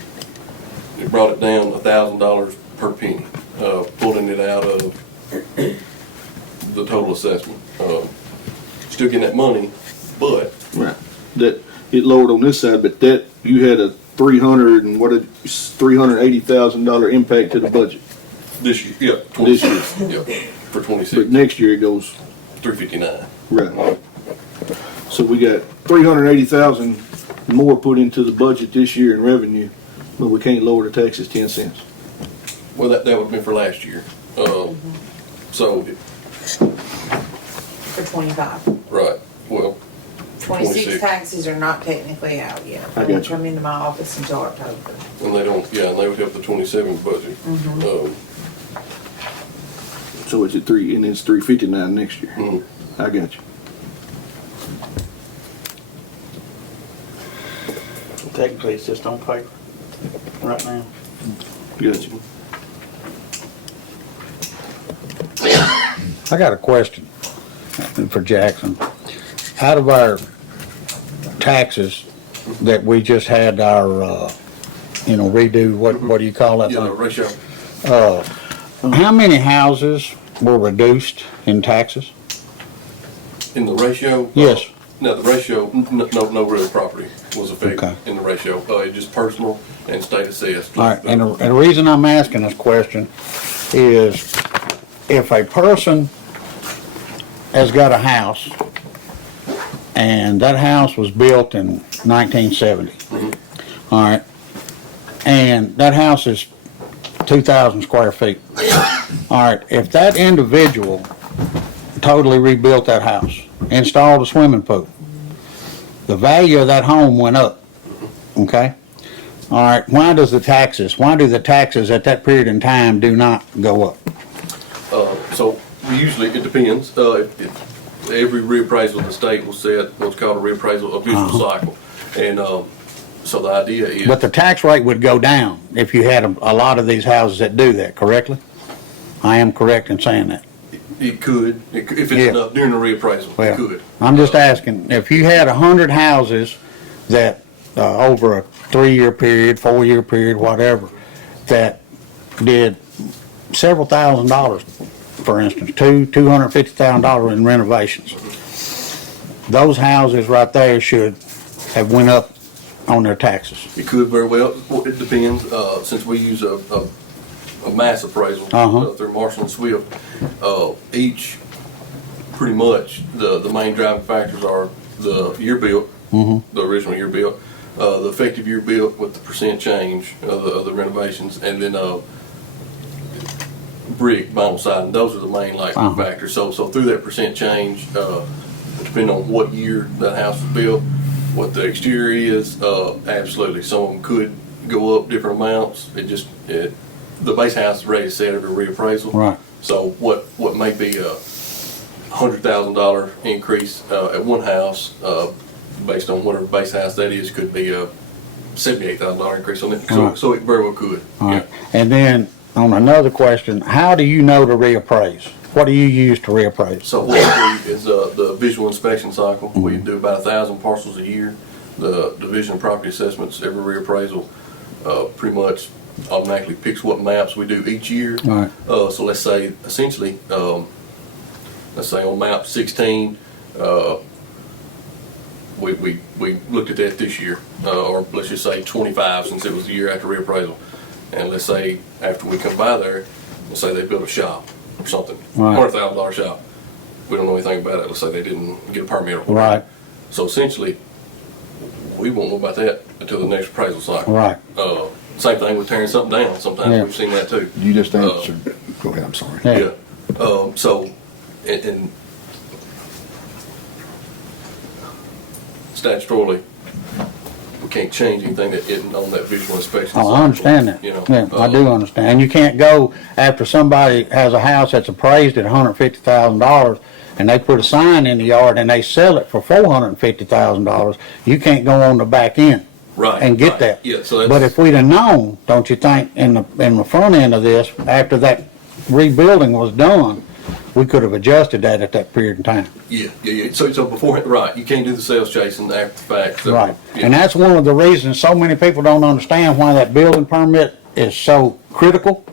brought it down $1,000 per penny, pulling it out of the total assessment. Still getting that money, but Right. That, it lowered on this side, but that, you had a $380,000 impact to the budget. this year, yeah, This year. yeah, for But 26, next year it goes, 359. right. So we got 380,000 more put into the budget this year in revenue, but we can't lower the taxes 10 cents. Well, that would have been for last year. So, For 25. right, well, 26 taxes are not technically out yet. I They got won't you. come into my office until October. and they don't, yeah, and they would have the 27 budget. So it's at 3, and it's 359 next year. Mhm. I got you. technically it's just on paper right now. Gotcha. I got a question for Jackson. Out of our taxes that we just had our, redo, what do you call that Yeah, the thing? ratio. How many houses were reduced in taxes? In the ratio? Yes. No, the ratio, no real property was affected Okay. in the ratio. It just personal and state assessed. All right, and the reason I'm asking this question is if a person has got a house and that house was built in 1970, all right, and that house is 2,000 square feet. All right, if that individual totally rebuilt that house, installed a swimming pool, the value of that home went up, okay? All right, why do the taxes at that period in time do not go up? So usually it depends. Every reappraisal in the state will set what's called a reappraisal, a visual cycle. And so the idea is. But the tax rate would go down if you had a lot of these houses that do that, correctly? I am correct in saying that. It could, if it's Yeah. enough during the reappraisal, Well, it could. I'm just asking, if you had 100 houses that, over a 3-year period, 4-year period, whatever, that did several $1,000s, for instance, $250,000 in renovations, those houses right there should have went up on their taxes. It could very well. It depends. Since we use a mass appraisal through Marshall and Swift, each pretty much the main driving factors are the year built, the original year built, the effective year built with the percent change of the renovations, and then brick, vinyl siding. Those are the main factors. So through that percent change, depending on what year that house was built, what the exterior is, absolutely. Some of them could go up different amounts. The base house is ready to set every reappraisal. Right. So what may be a $100,000 increase at one house, based on whatever base house that is, could be a $78,000 increase on it. Right. So it very well could. All right. And then, on another question, how do you know to reappraise? What do you use to reappraise? So what we do is the visual inspection cycle. We do about 1,000 parcels a year. The Division of Property Assessments, every reappraisal, pretty much automatically picks what maps we do each year. All right. So let's say, essentially, let's say on map 16, we looked at that this year, or let's just say 25 since it was the year after reappraisal. And let's say after we come by there, let's say they built a shop or something, Right. $100,000 shop. We don't know anything about it. Let's say they didn't get a permit or whatever. Right. So essentially, we won't know about that until the next appraisal cycle. Right. Same thing with tearing something down. Sometimes Yeah. we've seen that too. You just answered, go ahead, I'm sorry. Yeah. So, and statutorily, we can't change anything that isn't on that visual inspection. Oh, I understand that. You know, Yeah, I do understand. And you can't go after somebody has a house that's appraised at $150,000 and they put a sign in the yard and they sell it for $450,000. You can't go on the back end Right. and get right. that. Yeah, so that's. But if we'd have known, don't you think, in the front end of this, after that rebuilding was done, we could have adjusted that at that period in time. Yeah. So before, right, you can't do the sales chasing after the fact. So, Right. yeah. And that's one of the reasons so many people don't understand why that building permit is so critical.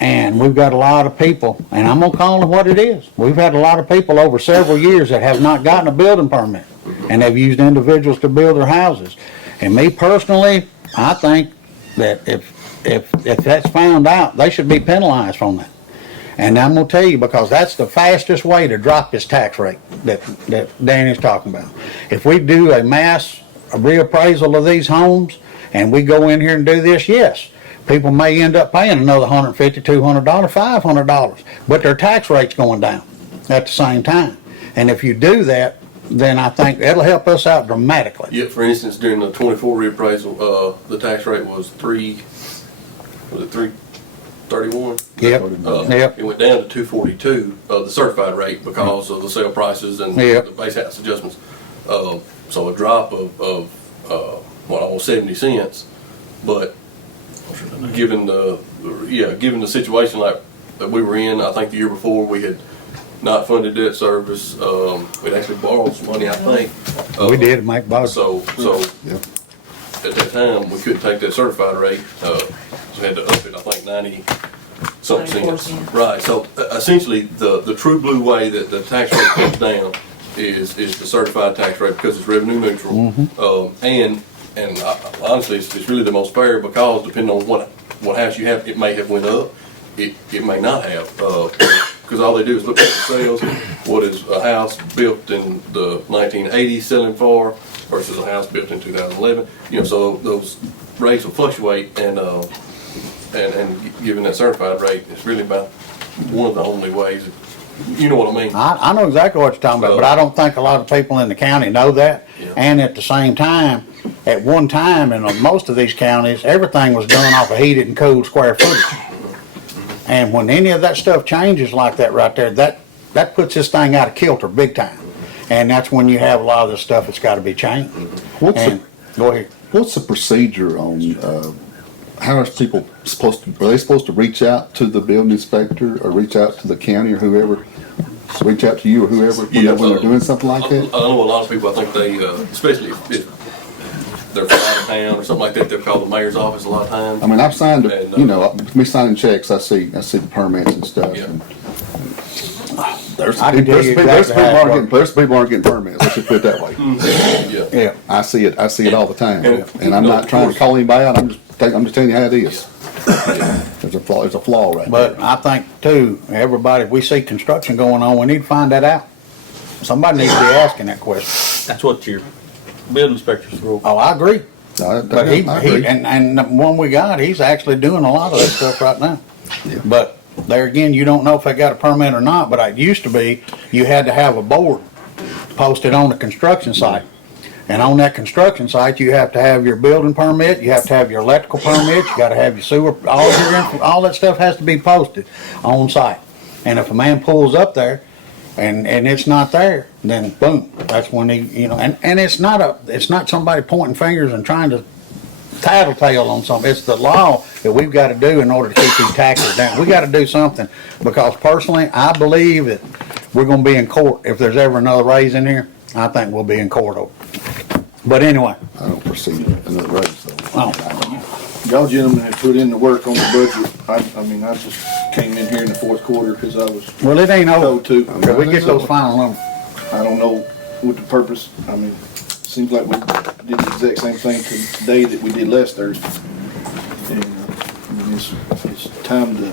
And we've got a lot of people, and I'm gonna call it what it is. We've had a lot of people over several years that have not gotten a building permit. And they've used individuals to build their houses. And me personally, I think that if that's found out, they should be penalized from that. And I'm gonna tell you, because that's the fastest way to drop this tax rate that Danny's talking about. If we do a mass reappraisal of these homes, and we go in here and do this, yes, people may end up paying another $150, $200, $500, but their tax rate's going down at the same time. And if you do that, then I think it'll help us out dramatically. Yeah, for instance, during the 24 reappraisal, the tax rate was 331? Yep, yep. It went down to 242, the certified rate, because of the sale prices and Yep. the base house adjustments. So a drop of almost 70 cents, but given the situation like that we were in, I think the year before, we had not funded debt service. We'd actually borrowed some money, I think. We did make budget. So Yeah. at that time, we couldn't take that certified rate, so we had to up it, I think 90 something cents. 94 cents. Right, so essentially, the true blue way that the tax rate comes down is the certified tax rate because it's revenue neutral. And honestly, it's really the most fair because depending on what house you have, it may have went up, it may not have. Because all they do is look at the sales, what is a house built in the 1980s selling for versus a house built in 2011. So those rates will fluctuate, and given that certified rate, it's really about one of the only ways. You know what I mean? I know exactly what you're talking about, but I don't think a lot of people in the county know that. Yeah. And at the same time, at one time in most of these counties, everything was done off of heated and cooled square footage. And when any of that stuff changes like that right there, that puts this thing out of kilter big time. And that's when you have a lot of this stuff that's got to be changed. Go ahead. What's the procedure on, how are people are they supposed to reach out to the building inspector or reach out to the county or whoever? Reach out to you or whoever when they're doing something like that? I know a lot of people, I think they, especially if they're from out of town or something like that, they'll call the mayor's office a lot of times. I mean, I've signed, And, me signing checks, I see the permits and stuff. Yeah. And there's I can tell you exactly how it works. people aren't getting permits, let's just put it that way. Yeah. Yeah. I see it all the time. And, I'm no, not of trying to course. call anybody out, I'm just telling you how it is. There's a flaw right there. But I think too, everybody, if we see construction going on, we need to find that out. Somebody needs to be asking that question. That's what your building inspector's rule. Oh, I agree. But I he agree. and the one we got, he's actually doing a lot of that stuff right now. Yeah. But there again, you don't know if they got a permit or not, but it used to be, you had to have a board posted on the construction site. And on that construction site, you have to have your building permit, you have to have your electrical permit, you gotta have your sewer, all that stuff has to be posted on site. And if a man pulls up there and it's not there, then boom, that's when he, and it's not somebody pointing fingers and trying to tattletale on something. It's the law that we've got to do in order to keep these taxes down. We got to do something, because personally, I believe that we're gonna be in court. If there's ever another raise in here, I think we'll be in court over it. But anyway. I don't foresee another raise though. Oh. Y'all gentlemen have put in the work on the budget. I mean, I just came in here in the fourth quarter because I was Well, it ain't over. told to. Till we get those final numbers. I don't know what the purpose, I mean, seems like we did the exact same thing today that we did last Thursday. And, I mean, it's time to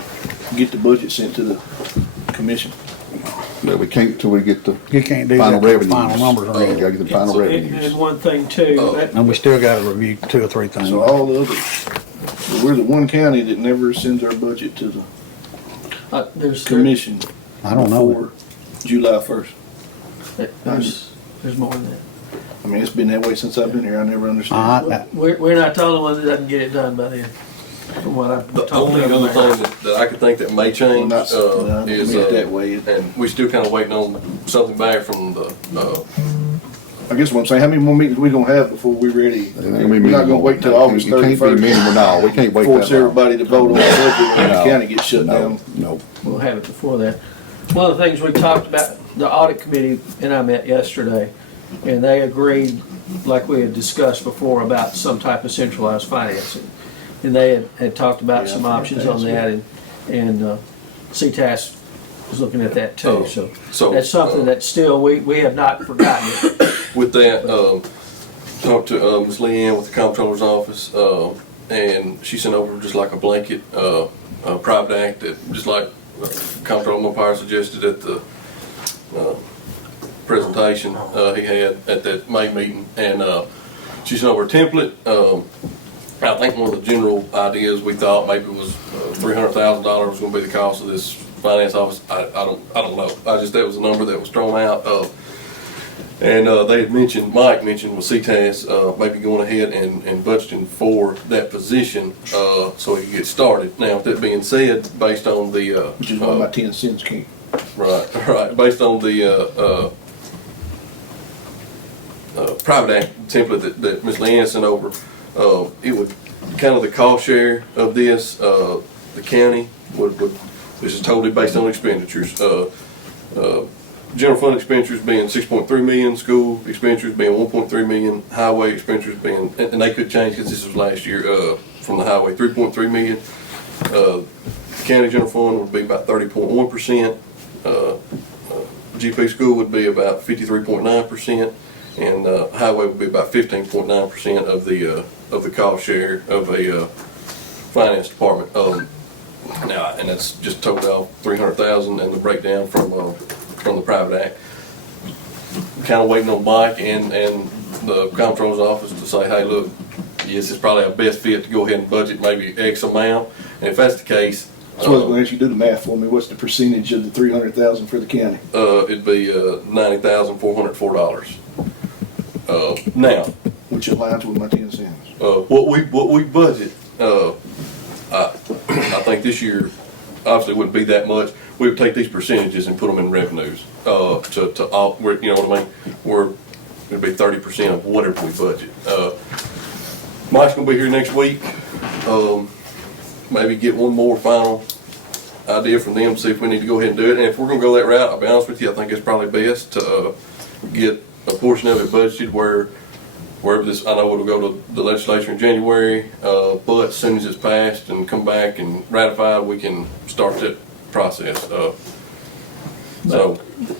get the budget sent to the commission. But we can't till we get the You can't do final that till the revenues. final numbers are We in. gotta get the final revenues. And one thing too, And we still gotta review 2 or 3 things. So all the others, we're the one county that never sends our budget to the there's commission I don't know. before July 1st. there's more than that. I mean, it's been that way since I've been here. I never understand. We're not the only one that doesn't get it done by then, from what I've The told only them. other thing that I could think that may change Well, I don't is, mean it that way. and we still kind of waiting on something back from the, I guess what I'm saying, how many more meetings we gonna have before we're ready? It ain't gonna be We're not many gonna more. wait till August It can't be 31st. many, no, we can't wait Force that long. everybody to vote on the budget when the No. county gets shut No, down. no. We'll have it before that. One of the things we talked about, the audit committee and I met yesterday, and they agreed, like we had discussed before, about some type of centralized financing. And they had talked about Yeah, some I think options that's on that, and CTAS was looking at that too, so that's something that still, we have not forgotten it. with that, talked to Ms. Leanne with the comptroller's office, and she sent over just like a blanket private act that, just like Comptroller Umpire suggested at the presentation he had at that May meeting, and she sent over a template. I think one of the general ideas we thought maybe was $300,000 was going to be the cost of this finance office. I don't know. That was a number that was thrown out. And they had mentioned, Mike mentioned with CTAS, maybe going ahead and budgeting for that position so he could get started. Now, with that being said, based on the Which is why my 10 cents came. right, based on the private act template that Ms. Leanne sent over, it would kind of the cost share of this, the county would, this is totally based on expenditures. General fund expenditures being 6.3 million, school expenditures being 1.3 million, highway expenditures being, and they could change because this was last year, from the highway, 3.3 million. County general fund would be about 30.1%. GP school would be about 53.9%, and highway would be about 15.9% of the cost share of a finance department. Now, and that's just totaled out 300,000, and the breakdown from the private act. Kind of waiting on Mike and the comptroller's office to say, hey, look, yes, it's probably our best fit to go ahead and budget maybe X amount, and if that's the case. So I was gonna ask you to do the math for me. What's the percentage of the 300,000 for the county? It'd be $90,404. Now, Which aligns with my 10 cents. what we budget, I think this year obviously wouldn't be that much. We would take these percentages and put them in revenues to all, you know what I mean? It'd be 30% of whatever we budget. Mike's gonna be here next week. Maybe get one more final idea from them, see if we need to go ahead and do it. And if we're gonna go that route, I'll be honest with you, I think it's probably best to get a portion of it budgeted wherever this, I know it'll go to the legislature in January, but as soon as it's passed and come back and ratified, we can start that process.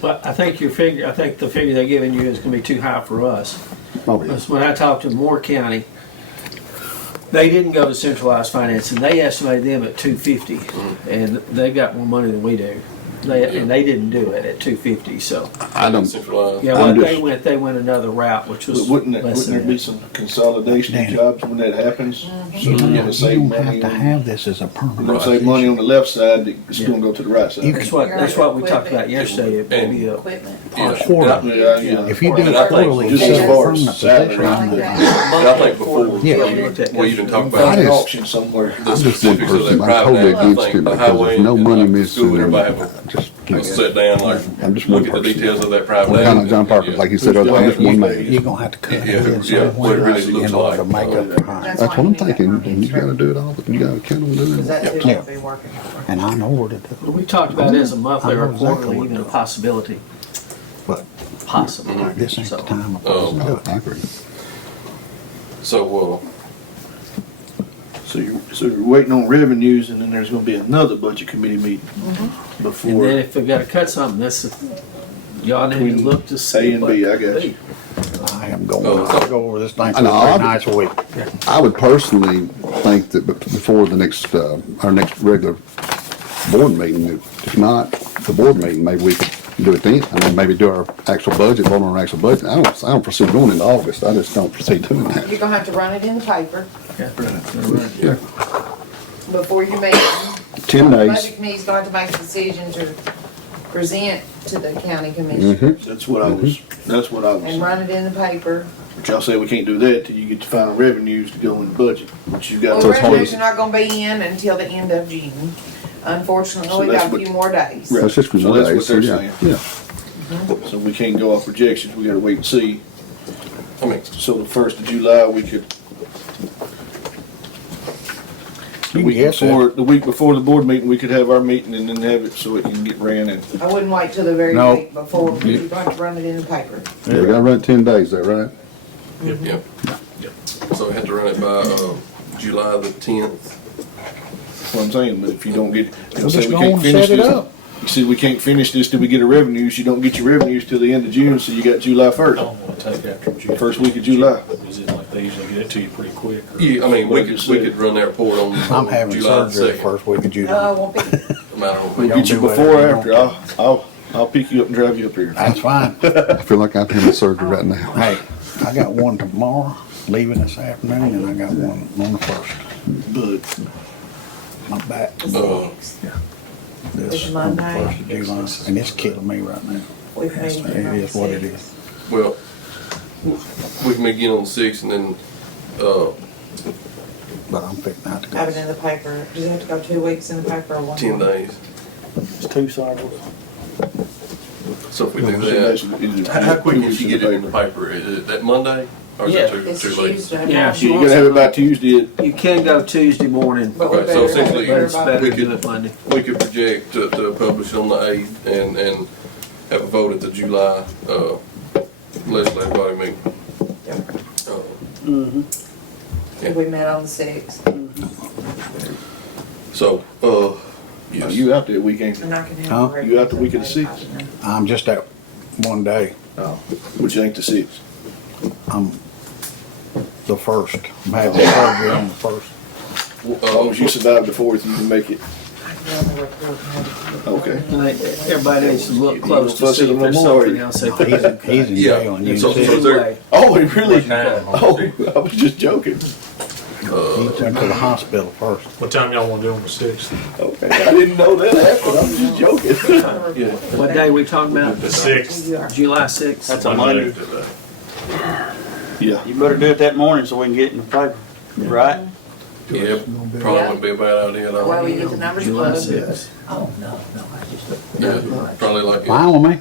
But I think the figure they're giving you is gonna be too high for us. Oh, yeah. Because when I talked to Moore County, they didn't go to centralized finance, and they estimated them at 250, and they've got more money than we do. And they didn't do it at 250, so. I don't, Centralized. Yeah, well, they went another route, which was But wouldn't less there than be that. some consolidation of jobs when that happens? So You you're don't gonna save have money to on, have this as a you're permanent. gonna save money on the left side, it's gonna go to the right You side. That's what we talked about yesterday, it may be a Equipment. Quarter. Yeah. If you do And I it think quarterly, just you as have a far as permanent salary, position. And I think before, Yeah. we even talked Find about an just- auction somewhere. the I'm just one specifics of that person, I'm private totally act. I against think it the because highway there's no and money like missing. school, everybody have Just, a sit down, like, I'm just one look at the person. details of that private act. Kind of John Parker, like you said, I'm just one man. You're gonna have to cut it Yeah, in yeah, some what it way really looks in order to like. make up for high. That's what I'm thinking, and you gotta do it all, you gotta count on doing Cause it. that's who Yeah. they'll be working for. And I know where to do it. We talked about it as a monthly I know or exactly quarterly, what even a to do. possibility. But Possible. this ain't the So, time to do No, it. I agree. So, So you're waiting on revenues, and then there's gonna be another budget committee meeting And before. then if they've got to cut something, y'all need to look to see. A and B, I got you. I am going, I'll go over this thing I know, 3 nights a week. I would personally think that before the next, our next regular board meeting, if not the board meeting, maybe we could do it then. I mean, maybe do our actual budget, vote on our actual budget. I don't foresee going into August. I just don't foresee doing that. You're gonna have to run it in the paper yeah, before you meet. 10 The days. budget committee's going to make a decision to present to the county commissioners That's what I was, and run it in the paper. But y'all say we can't do that till you get the final revenues to go in the budget, which you got. Well, it's hard. revenues are not gonna be in until the end of June. Unfortunately, So we that's got a what- few more days. Right. That's just for So more that's days, what so they're yeah, saying. yeah. So we can't go off projections, we gotta wait and see. I mean, So the 1st of July, we could. You can guess it. The week before the board meeting, we could have our meeting and then have it so it can get ran and. I wouldn't wait till the very No. week before, because you're going to run it in the paper. Yeah, we gotta run it 10 days, is that right? yeah. So we have to run it by, July the 10th. That's what I'm saying, but if you don't get, We'll say just we go can't on and finish set it this. up. You said we can't finish this till we get the revenues, you don't get your revenues till the end of June, so you got July I 1st. don't want to take after June. First week of July. Is it like they usually get it to you pretty quick? or- Yeah, I mean, we What you could run that report on I'm having July the surgery the 2nd. first week of No, July. it won't be. Amount of- We'll don't get you do before or whatever you after, I'll pick you up and drive you up here. That's fine. I feel like I'm having surgery right now. Hey, I got one tomorrow, leaving this afternoon, and I got one on the 1st. But My back. The 6th. This It's on the Monday. 1st of July, and it's killing me right now. We've made it It on is what it the is. Well, we can begin on the 6th and then, But I'm fixing to have to Have it go. in the paper. Does it have to go 2 weeks in the paper or 1 10 month? days. It's 2 cycles. So if we do so that, that's- how quick can you get it in the paper? Is it that Monday? Or is Yeah. it It's too late? Tuesday. Yeah, morning. she You wants gotta have it by Tuesday. You can go Tuesday morning, But we Okay, so better have it essentially, but it's by- better we to do could- it Monday. We could project to publish on the 8th and have a vote at the July, legislative body meeting. Mm-hmm. And we met on the 6th, So, yes. You out there weekend, and I can have. Huh? a You out the week of the regular 6th? I'm just that one day. which ain't the 6th. I'm the first. I'm having surgery on the first. As long as you survive the 4th, you can make it. I can have a report and have it to you. Okay. And everybody needs to look close to Fuss see at if him there's no more. something else they He's think. in, he's in Yeah, jail and and you so- see so him. there- Oh, he really? What time? Oh, I was just joking. He went to the hospital first. What time y'all wanna do on the 6th? Okay, I didn't know that happened. I was just joking. Yeah. What day we talking about? The 6th. You are. July 6th? That's a Monday. Yeah. You better do it that morning so we can get it in the paper, right? Yep, probably wouldn't be a bad idea at all. Well, we get the numbers July plugged. 6th. Yeah, probably like, Fine with me.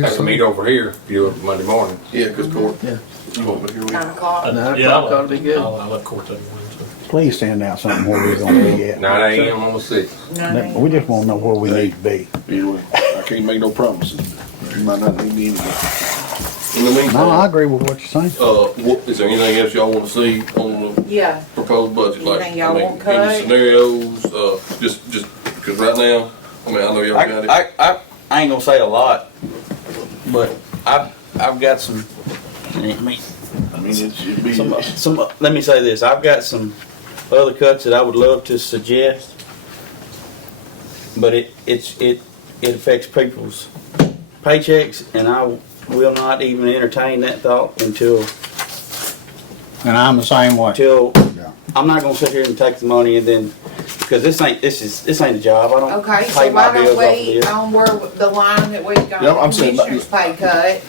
That's a meet over here, if you do it Monday morning. yeah, cause court, Yeah. you want me to hear me? 9 o'clock. 9 Yeah, o'clock ought to be good. I'll let court that morning, so. Please send out something where we're gonna be at. 9 a.m. on the 6th. 9 a.m. We just wanna know where we need to be. Anyway, I can't make no promises. You might not need me anyway. In the No, I meantime, agree with what you're saying. is there anything else y'all wanna see on the Yeah, proposed budget? Like, Anything y'all I mean, want cut? any scenarios, just, cause right now, I mean, I know y'all got it. I ain't gonna say a lot, but I've got some, I mean, I mean, it'd be. let me say this, I've got some other cuts that I would love to suggest, but it affects people's paychecks, and I will not even entertain that thought until And I'm the same way. I'm not gonna sit here and take the money and then, because this ain't a job, I don't okay, pay so my why don't bills off of we, this. on where the line that we've got, Yeah, I'm saying- commissioner's pay cut,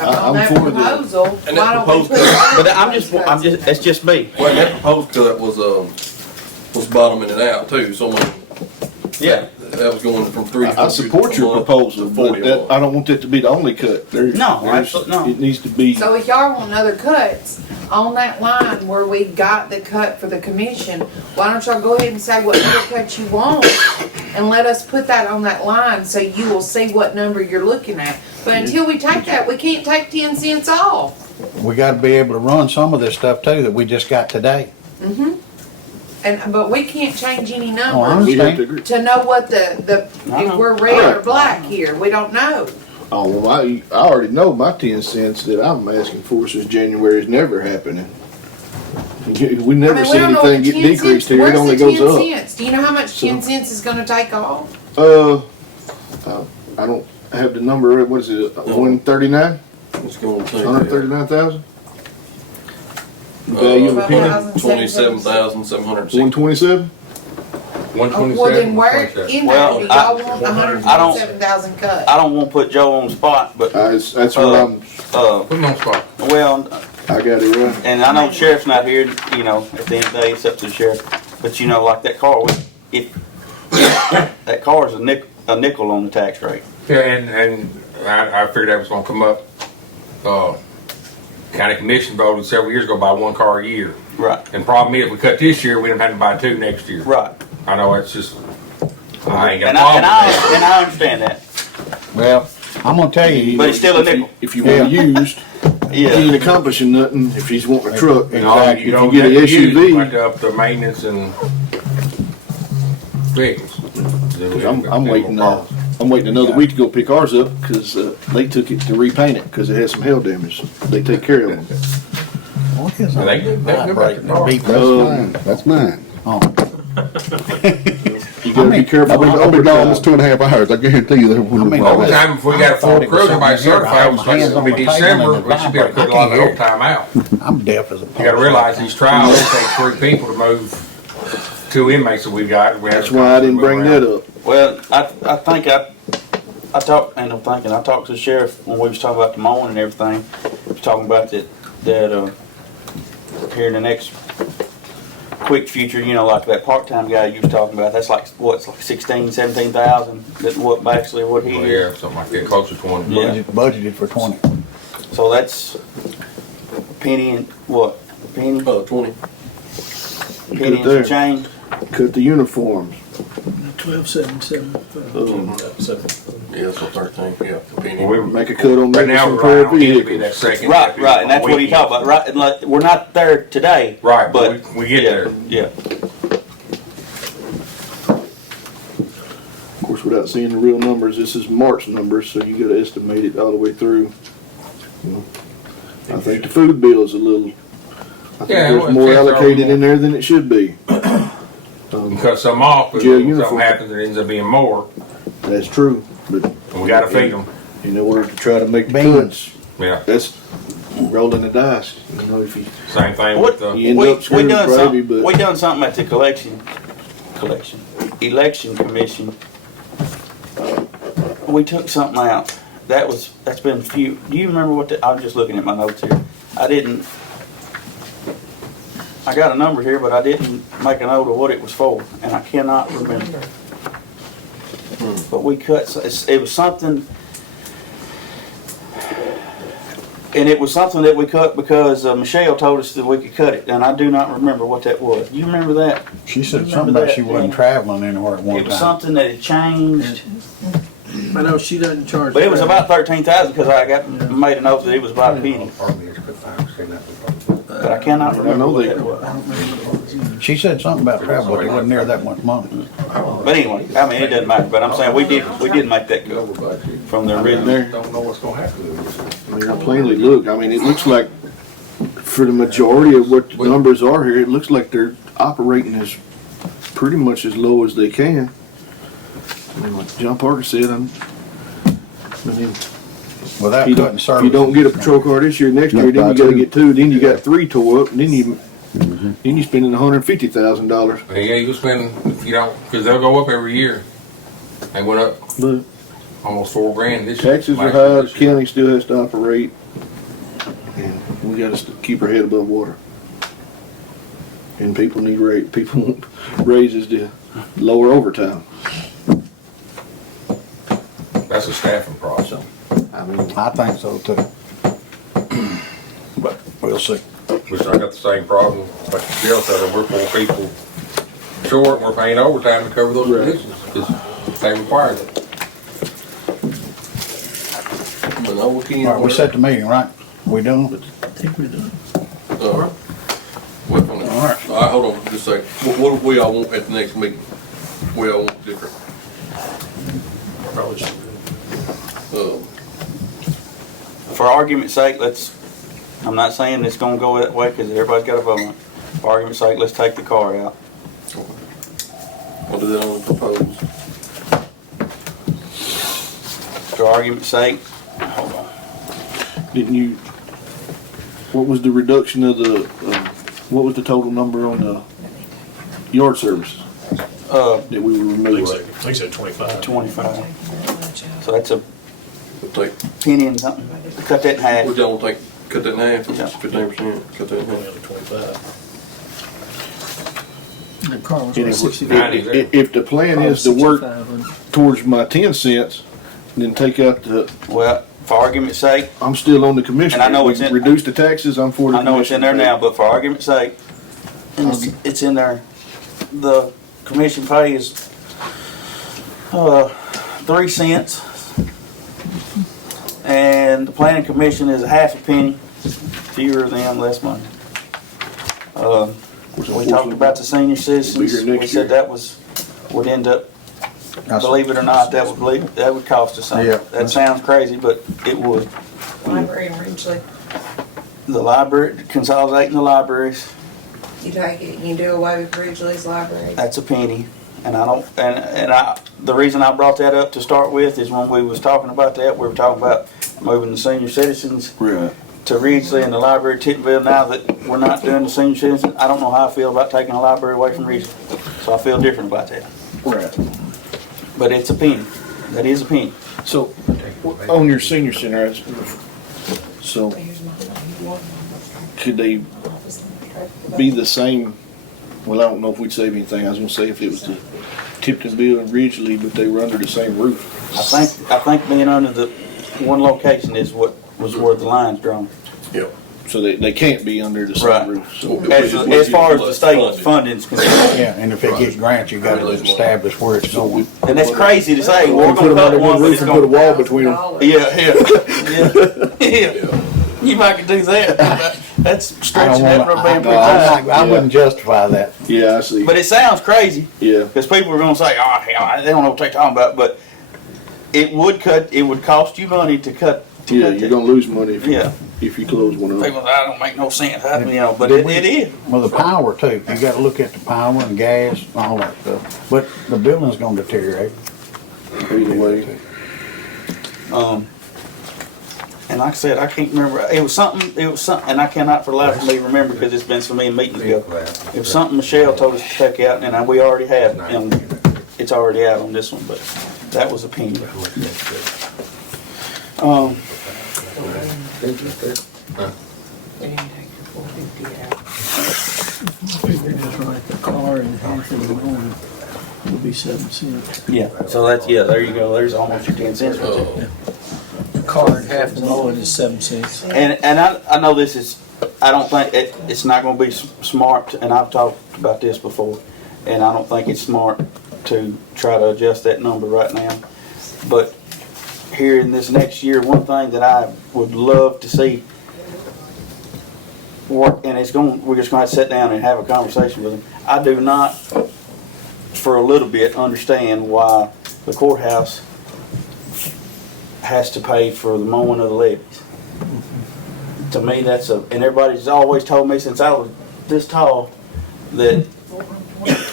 on I'm that for the- proposal, And why that don't we proposed put? cut- But I'm just, that's just me. Well, that proposed cut was bottoming it out too, so I mean, Yeah. that was going from 3. I support your proposal, but that, I don't want that to be the only cut. No, absolutely not. It needs to be. So if y'all want other cuts, on that line where we got the cut for the commission, why don't y'all go ahead and say what other cut you want? And let us put that on that line so you will see what number you're looking at. But until we take that, we can't take 10 cents off. We gotta be able to run some of this stuff too that we just got today. But we can't change any Oh, I numbers We have to understand. agree. to know what if we're red or black here, we don't know. Oh, well, I already know my 10 cents that I'm asking for since January is never happening. We never see don't know anything the get 10 decreased cents- here, it only Where's goes the up. 10 cents? Do you know how much 10 cents is gonna take off? I don't have the number, what is it, 139? It's going to take 139,000? Value of a penny? 27,760. 127? 127. Well, then where in Well, there do y'all want the I don't- 127,000 cut? I don't wanna put Joe on the spot, but, That's what I'm, Put him on spot. well, I got it right. and I know the sheriff's not here, you know, at the end of the day, it's up to the sheriff. But you know, like that car, if that car's a nickel on the tax rate. Yeah, and I figured that was gonna come up. County commission voted several years ago buy one car a year. Right. And problem is, if we cut this year, we don't have to buy two next year. Right. I know, it's just, I ain't got a And problem with that. and I understand that. Well, I'm gonna tell you. But it's still a nickel. If you want used, he ain't Yeah. accomplishing nothing if he's wanting a truck. And all, If you don't you get get an to use it, SUV, like up to maintenance and vehicles. I'm waiting another week to go pick ours up because they took it to repaint it because it had some hail damage. They take care of them. What is They- that? they go back to Vibrating, normal. beep. That's mine, that's mine. Oh. You gotta be careful with I've been gone almost overtime. 2.5 hours, I guarantee you that I mean, Overtime, if we got a full 40% crew, everybody here, I certified, have it's my like hands it'll on be the table December, and we should be able to vibrate. cut a lot of I can't overtime out. I'm deaf as a You gotta realize these trials, it takes 3 people to move 2 inmates that we've got. We have That's to why I didn't move bring around. that up. Well, I think I talked, and I'm thinking, I talked to the sheriff when we was talking about the mowing and everything. We was talking about that here in the next quick future, you know, like that part-time guy you was talking about, that's like, what, it's like 16, 17,000, that what, actually what he Well, is. yeah, something like that, closer to 20. Yeah. budgeted for 20. So that's, penny and what? A penny? 20. Penny and some change? Cut the uniforms. 12,775. Yeah, so 13, yeah, a penny. Well, Make a cut on Right maybe now, some we're pair right of on him to be vehicles. that second. Right, deputy right, and that's on what he talked weekends. about, right, and like, we're not there today. Right, but but we get yeah, there. Yeah, Of course, without seeing the real numbers, this is March numbers, so you gotta estimate it all the way through. You know, I think the food bill is a little, I think Yeah, there's well, more it's allocated already in there than it should be. You cut some off, but Jail something uniform. happens, it ends up being more, That's true, but and we gotta feed them. in order to try to make the Beans. cuts, Yeah, that's rolling the dice. You know, if you, same thing What- with the, you end we up screwed done probably, something, but we done something at the election commission. We took something out, that's been few, do you remember what I'm just looking at my notes here, I got a number here, but I didn't make a note of what it was for, and I cannot remember. But we cut, it was something, and it was something that we cut because Michelle told us that we could cut it, and I do not remember what that was. Do you remember that? She said Remember something about that, she wasn't Dan? traveling anywhere at one It was time. something that had changed, I know she doesn't charge. but it was for about 13,000 because I made a note that it was about a penny. But I cannot remember what that was. She said something about travel, but it wasn't near that much money. But anyway, I mean, it doesn't matter, but I'm saying we did make that cut from the original. there, Don't know what's gonna happen. I mean, I plainly look, I mean, it looks like, for the majority of what the numbers are here, it looks like they're operating as pretty much as low as they can. I mean, like John Parker said, I mean, Without if you cutting don't, service. if you don't get a patrol car this year, next year, then you gotta get two, then you got three tore up, and then you're spending $150,000. yeah, you spend, if you don't, cause they'll go up every year. They went up But almost $4,000 this year. taxes are last year, high, the this year. county still has to operate, and we gotta keep our head above water. And people need people want raises to lower overtime. That's a staffing problem. I mean, I think so too. But we'll see. Which I got the same problem, like Bill said, we're 4 people short, and we're paying overtime to cover those Right. positions, because they require it. But no, we can't. All right, we set the meeting, right? We done? I think we're done. Wait a minute. All right, hold on, just a second. What do we all want at the next meeting? We all want different. Probably should. For argument's sake, I'm not saying it's gonna go that way, cause everybody's got a vote on it. For argument's sake, let's take the car out. We'll do that on the proposed. For argument's sake, hold on. didn't you, what was the reduction of the, what was the total number on the yard services that we were I removing? think so 25. 25. So that's a We'll take, penny and something. Cut that in half. we don't take, cut that in half, Yeah. 15%, cut that in Only half. under 25. And Carl was And like if, 65. if the plan is to work 6,500. towards my 10 cents, then take out the, Well, for argument's sake, I'm still on the commission. And I know it's in- Reduce the taxes, I'm for the I know it's in there now, but for argument's sake, it's in there. The commission pay is 3 cents. And the planning commission is a half a penny, fewer of them, less money. We talked about the senior citizens, Be here next we said year. that would end up, believe it or not, that would cost us something. Yeah. That sounds crazy, but it would. Library in Ridgely. The library, consolidating the libraries, You take it, you do away with Ridgely's library. that's a penny. And I don't, the reason I brought that up to start with is when we was talking about that, we were talking about moving the senior citizens Right. to Ridgely and the library at Tippinville. Now that we're not doing the senior citizens, I don't know how I feel about taking a library away from Ridgely. So I feel different about that. Right. But it's a penny. That is a penny. So, on your senior center, so could they be the same? Well, I don't know if we'd save anything. I was gonna say if it was the Tiptonville and Ridgely, but they were under the same roof. I think being under the one location is what was where the line's drawn. Yep. So they can't be under the Right. same roof. So As far as the state funding's concerned. Yeah, and if it gets grants, you gotta establish where it's going. And that's crazy to say, we're we put gonna them under cut one, one but roof it's and put a gonna. wall between them. Yeah. You might could do that. That's I stretching don't that wanna, rubber band pretty high. I wouldn't justify that. Yeah, I see. But it sounds crazy, Yeah. because people are gonna say, oh, hell, they don't know what they're talking about, but it would cost you money to cut. Yeah, you're gonna lose money Yeah. if you close one up. People, that don't make no sense, but it is. Well, the power too, you gotta look at the power and gas, and all that stuff. But the building's gonna deteriorate. Either way. And like I said, I can't remember, it was something, and I cannot for the life of me remember, because it's been so many meetings ago. It was something Michelle told us to take out, and we already have, and it's already out on this one, but that was opinion. Just right, the car and half of the mowing will be 7 cents. Yeah, so that's, there you go, there's almost your 10 cents right there. The car and half the mowing is 7 cents. And I know this is, I don't think, it's not gonna be smart, and I've talked about this before, and I don't think it's smart to try to adjust that number right now. But here in this next year, one thing that I would love to see work, and we're just gonna have to sit down and have a conversation with them. I do not, for a little bit, understand why the courthouse has to pay for the mowing of the levees. To me, and everybody's always told me since I was this tall that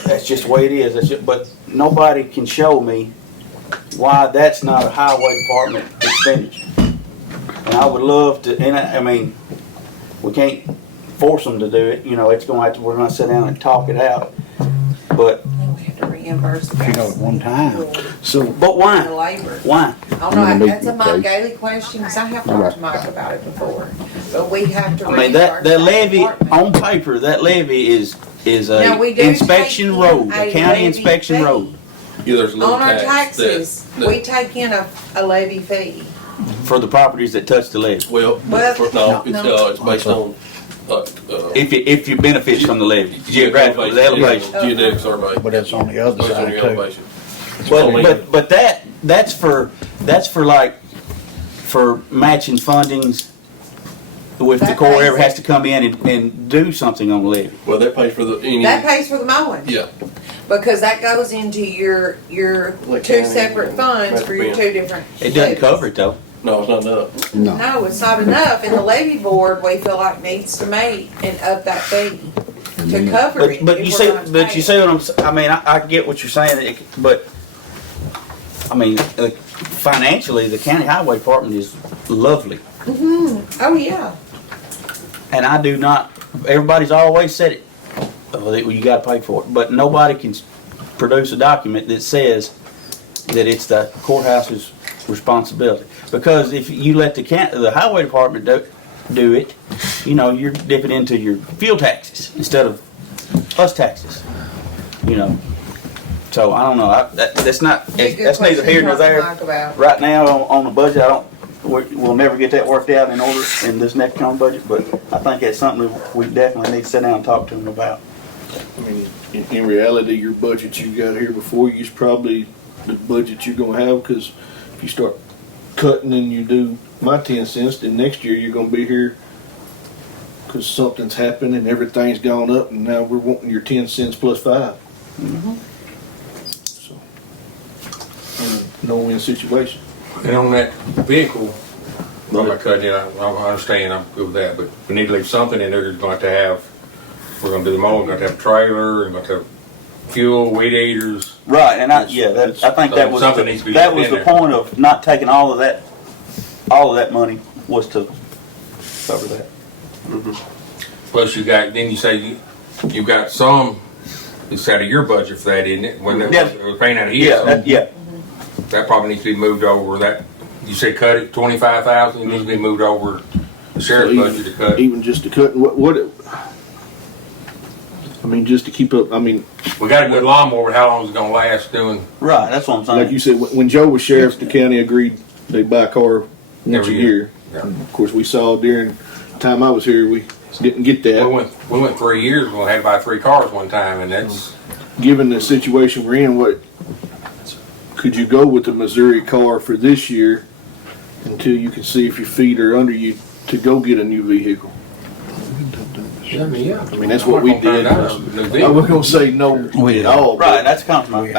that's just the way it is. But nobody can show me why that's not a highway department expenditure. And I would love to, and I mean, we can't force them to do it. We're gonna sit down and talk it out. But We have to reimburse You know, at one time. but the why? labor. Why? I don't know, that's a Mike Gailey question, because I have talked to Mike about it before, but we have to I mean, reimburse that levy, department. on paper, that levy is Now, a we do inspection take in road, a a county levy inspection fee. road. Yeah, there's a little On our tax taxes, that- we take in a levy fee. For the properties that touch the levee. Well, Well, it's based on, If you benefit from the levee, geographical, the elevation. Geodetic survey. But it's on the other Based on side the too. elevation. But that's for matching fundings if the That Corps pays ever it. has to come in and do something on the levee. Well, that pays for That pays for the mowing, yeah. because that goes into your Like two county separate and funds for your Rapidan. two different. It doesn't cover it though. No, it's not enough. No. No, it's not enough, and the levy board, we feel like needs to meet and up that fee to cover it. But if you we're see, gonna pay it. what I'm, I mean, I get what you're saying, but, I mean, financially, the county highway department is lovely. Oh, yeah. And I do not, everybody's always said it, that you gotta pay for it, but nobody can produce a document that says that it's the courthouse's responsibility. Because if you let the highway department do it, you're dipping into your fuel taxes instead of us taxes, So I don't know, that's neither here nor there. Talk about. Right now, on the budget, we'll never get that worked out in order in this next county budget, but I think that's something we definitely need to sit down and talk to them about. I mean, in reality, your budget you got here before you is probably the budget you're gonna have, because if you start cutting and you do my 10 cents, then next year you're gonna be here because something's happened and everything's gone up, and now we're wanting your 10 cents plus 5. So, no-win situation. And on that vehicle, I'm not cutting it, I understand, I'm good with that, but we need to leave something in there. You're going to have, we're going to do the mowing, we're going to have a trailer, we're going to have fuel, weed eaters. Right, and I think that was Something needs to be that left was in the there. point of not taking all of that money was to cover that. Plus then you say you've got some, it's out of your budget for that, isn't it? When Yeah. we're paying out of his. Yeah, That probably needs to be moved over, you said cut it, 25,000, it needs to be moved over the sheriff's So budget to cut. Even just to cut, I mean, just to keep up, I mean, We got a good lawnmower, but how long is it gonna last doing? right. That's what I'm saying. like you said, when Joe was sheriff, the county agreed they buy a car once a Every year. year. Yeah. And of course, we saw during Time I was here, we didn't get that. We went 3 years, we had to buy 3 cars one time, and that's, Given the situation we're in, what, could you go with the Missouri car for this year until you can see if your feet are under you to go get a new vehicle? yeah. I mean, that's what we did. I wasn't gonna say no at all. Right, that's compromise.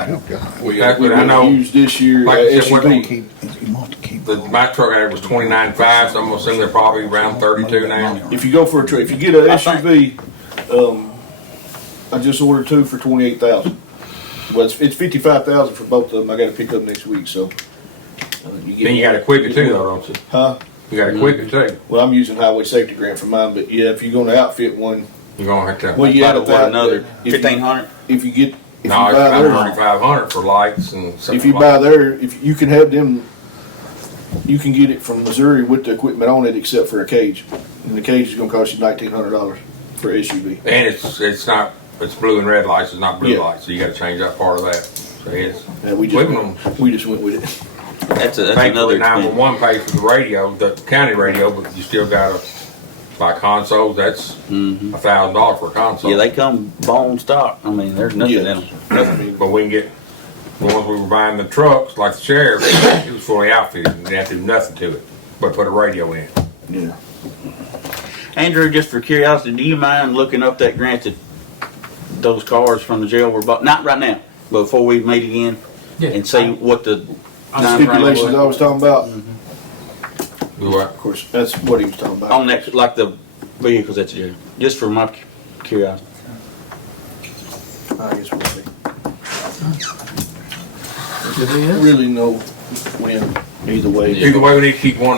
We I know, used this year, like I said, what SUV. my truck I had was 29.5, so I'm gonna assume they're probably around 32 now. If you go for a truck, if you get a SUV, I just ordered 2 for 28,000. Well, it's 55,000 for both of them. I got to pick up next week, so. Then you gotta equip it too, though, don't you? Huh? You gotta equip it too. Well, I'm using highway safety grant for mine, but yeah, if you're gonna outfit one, You're gonna have to. well, you add About what, another 1,500? If you get, if you No, it's buy about theirs, 3,500 for lights and stuff. if you buy there, if you can have them, you can get it from Missouri with the equipment on it, except for a cage, and the cage is gonna cost you $1,900 for SUV. And it's not, it's blue and red lights, it's not blue Yeah. lights, so you gotta change that part of that. So it's, Yeah, we just went with it. That's another thankfully expense. 911 pays for the radio, the county radio, but you still gotta buy consoles, that's $1,000 for a console. Yeah, they come bone stock. I mean, there's nothing in them. But we can get, the ones we were buying the trucks, like the sheriff, it was fully outfitted, and they had to do nothing to it, but put a radio in. Yeah. Andrew, just for curiosity, do you mind looking up that grant that those cars from the jail were bought? Not right now, but before we meet again, and see what the Stipulations I was talking about, Do what? of course, that's what he was talking about. on that, like the vehicles at the jail. Just for my curiosity. I guess we'll see. Really no win either way. Either way, we need to keep one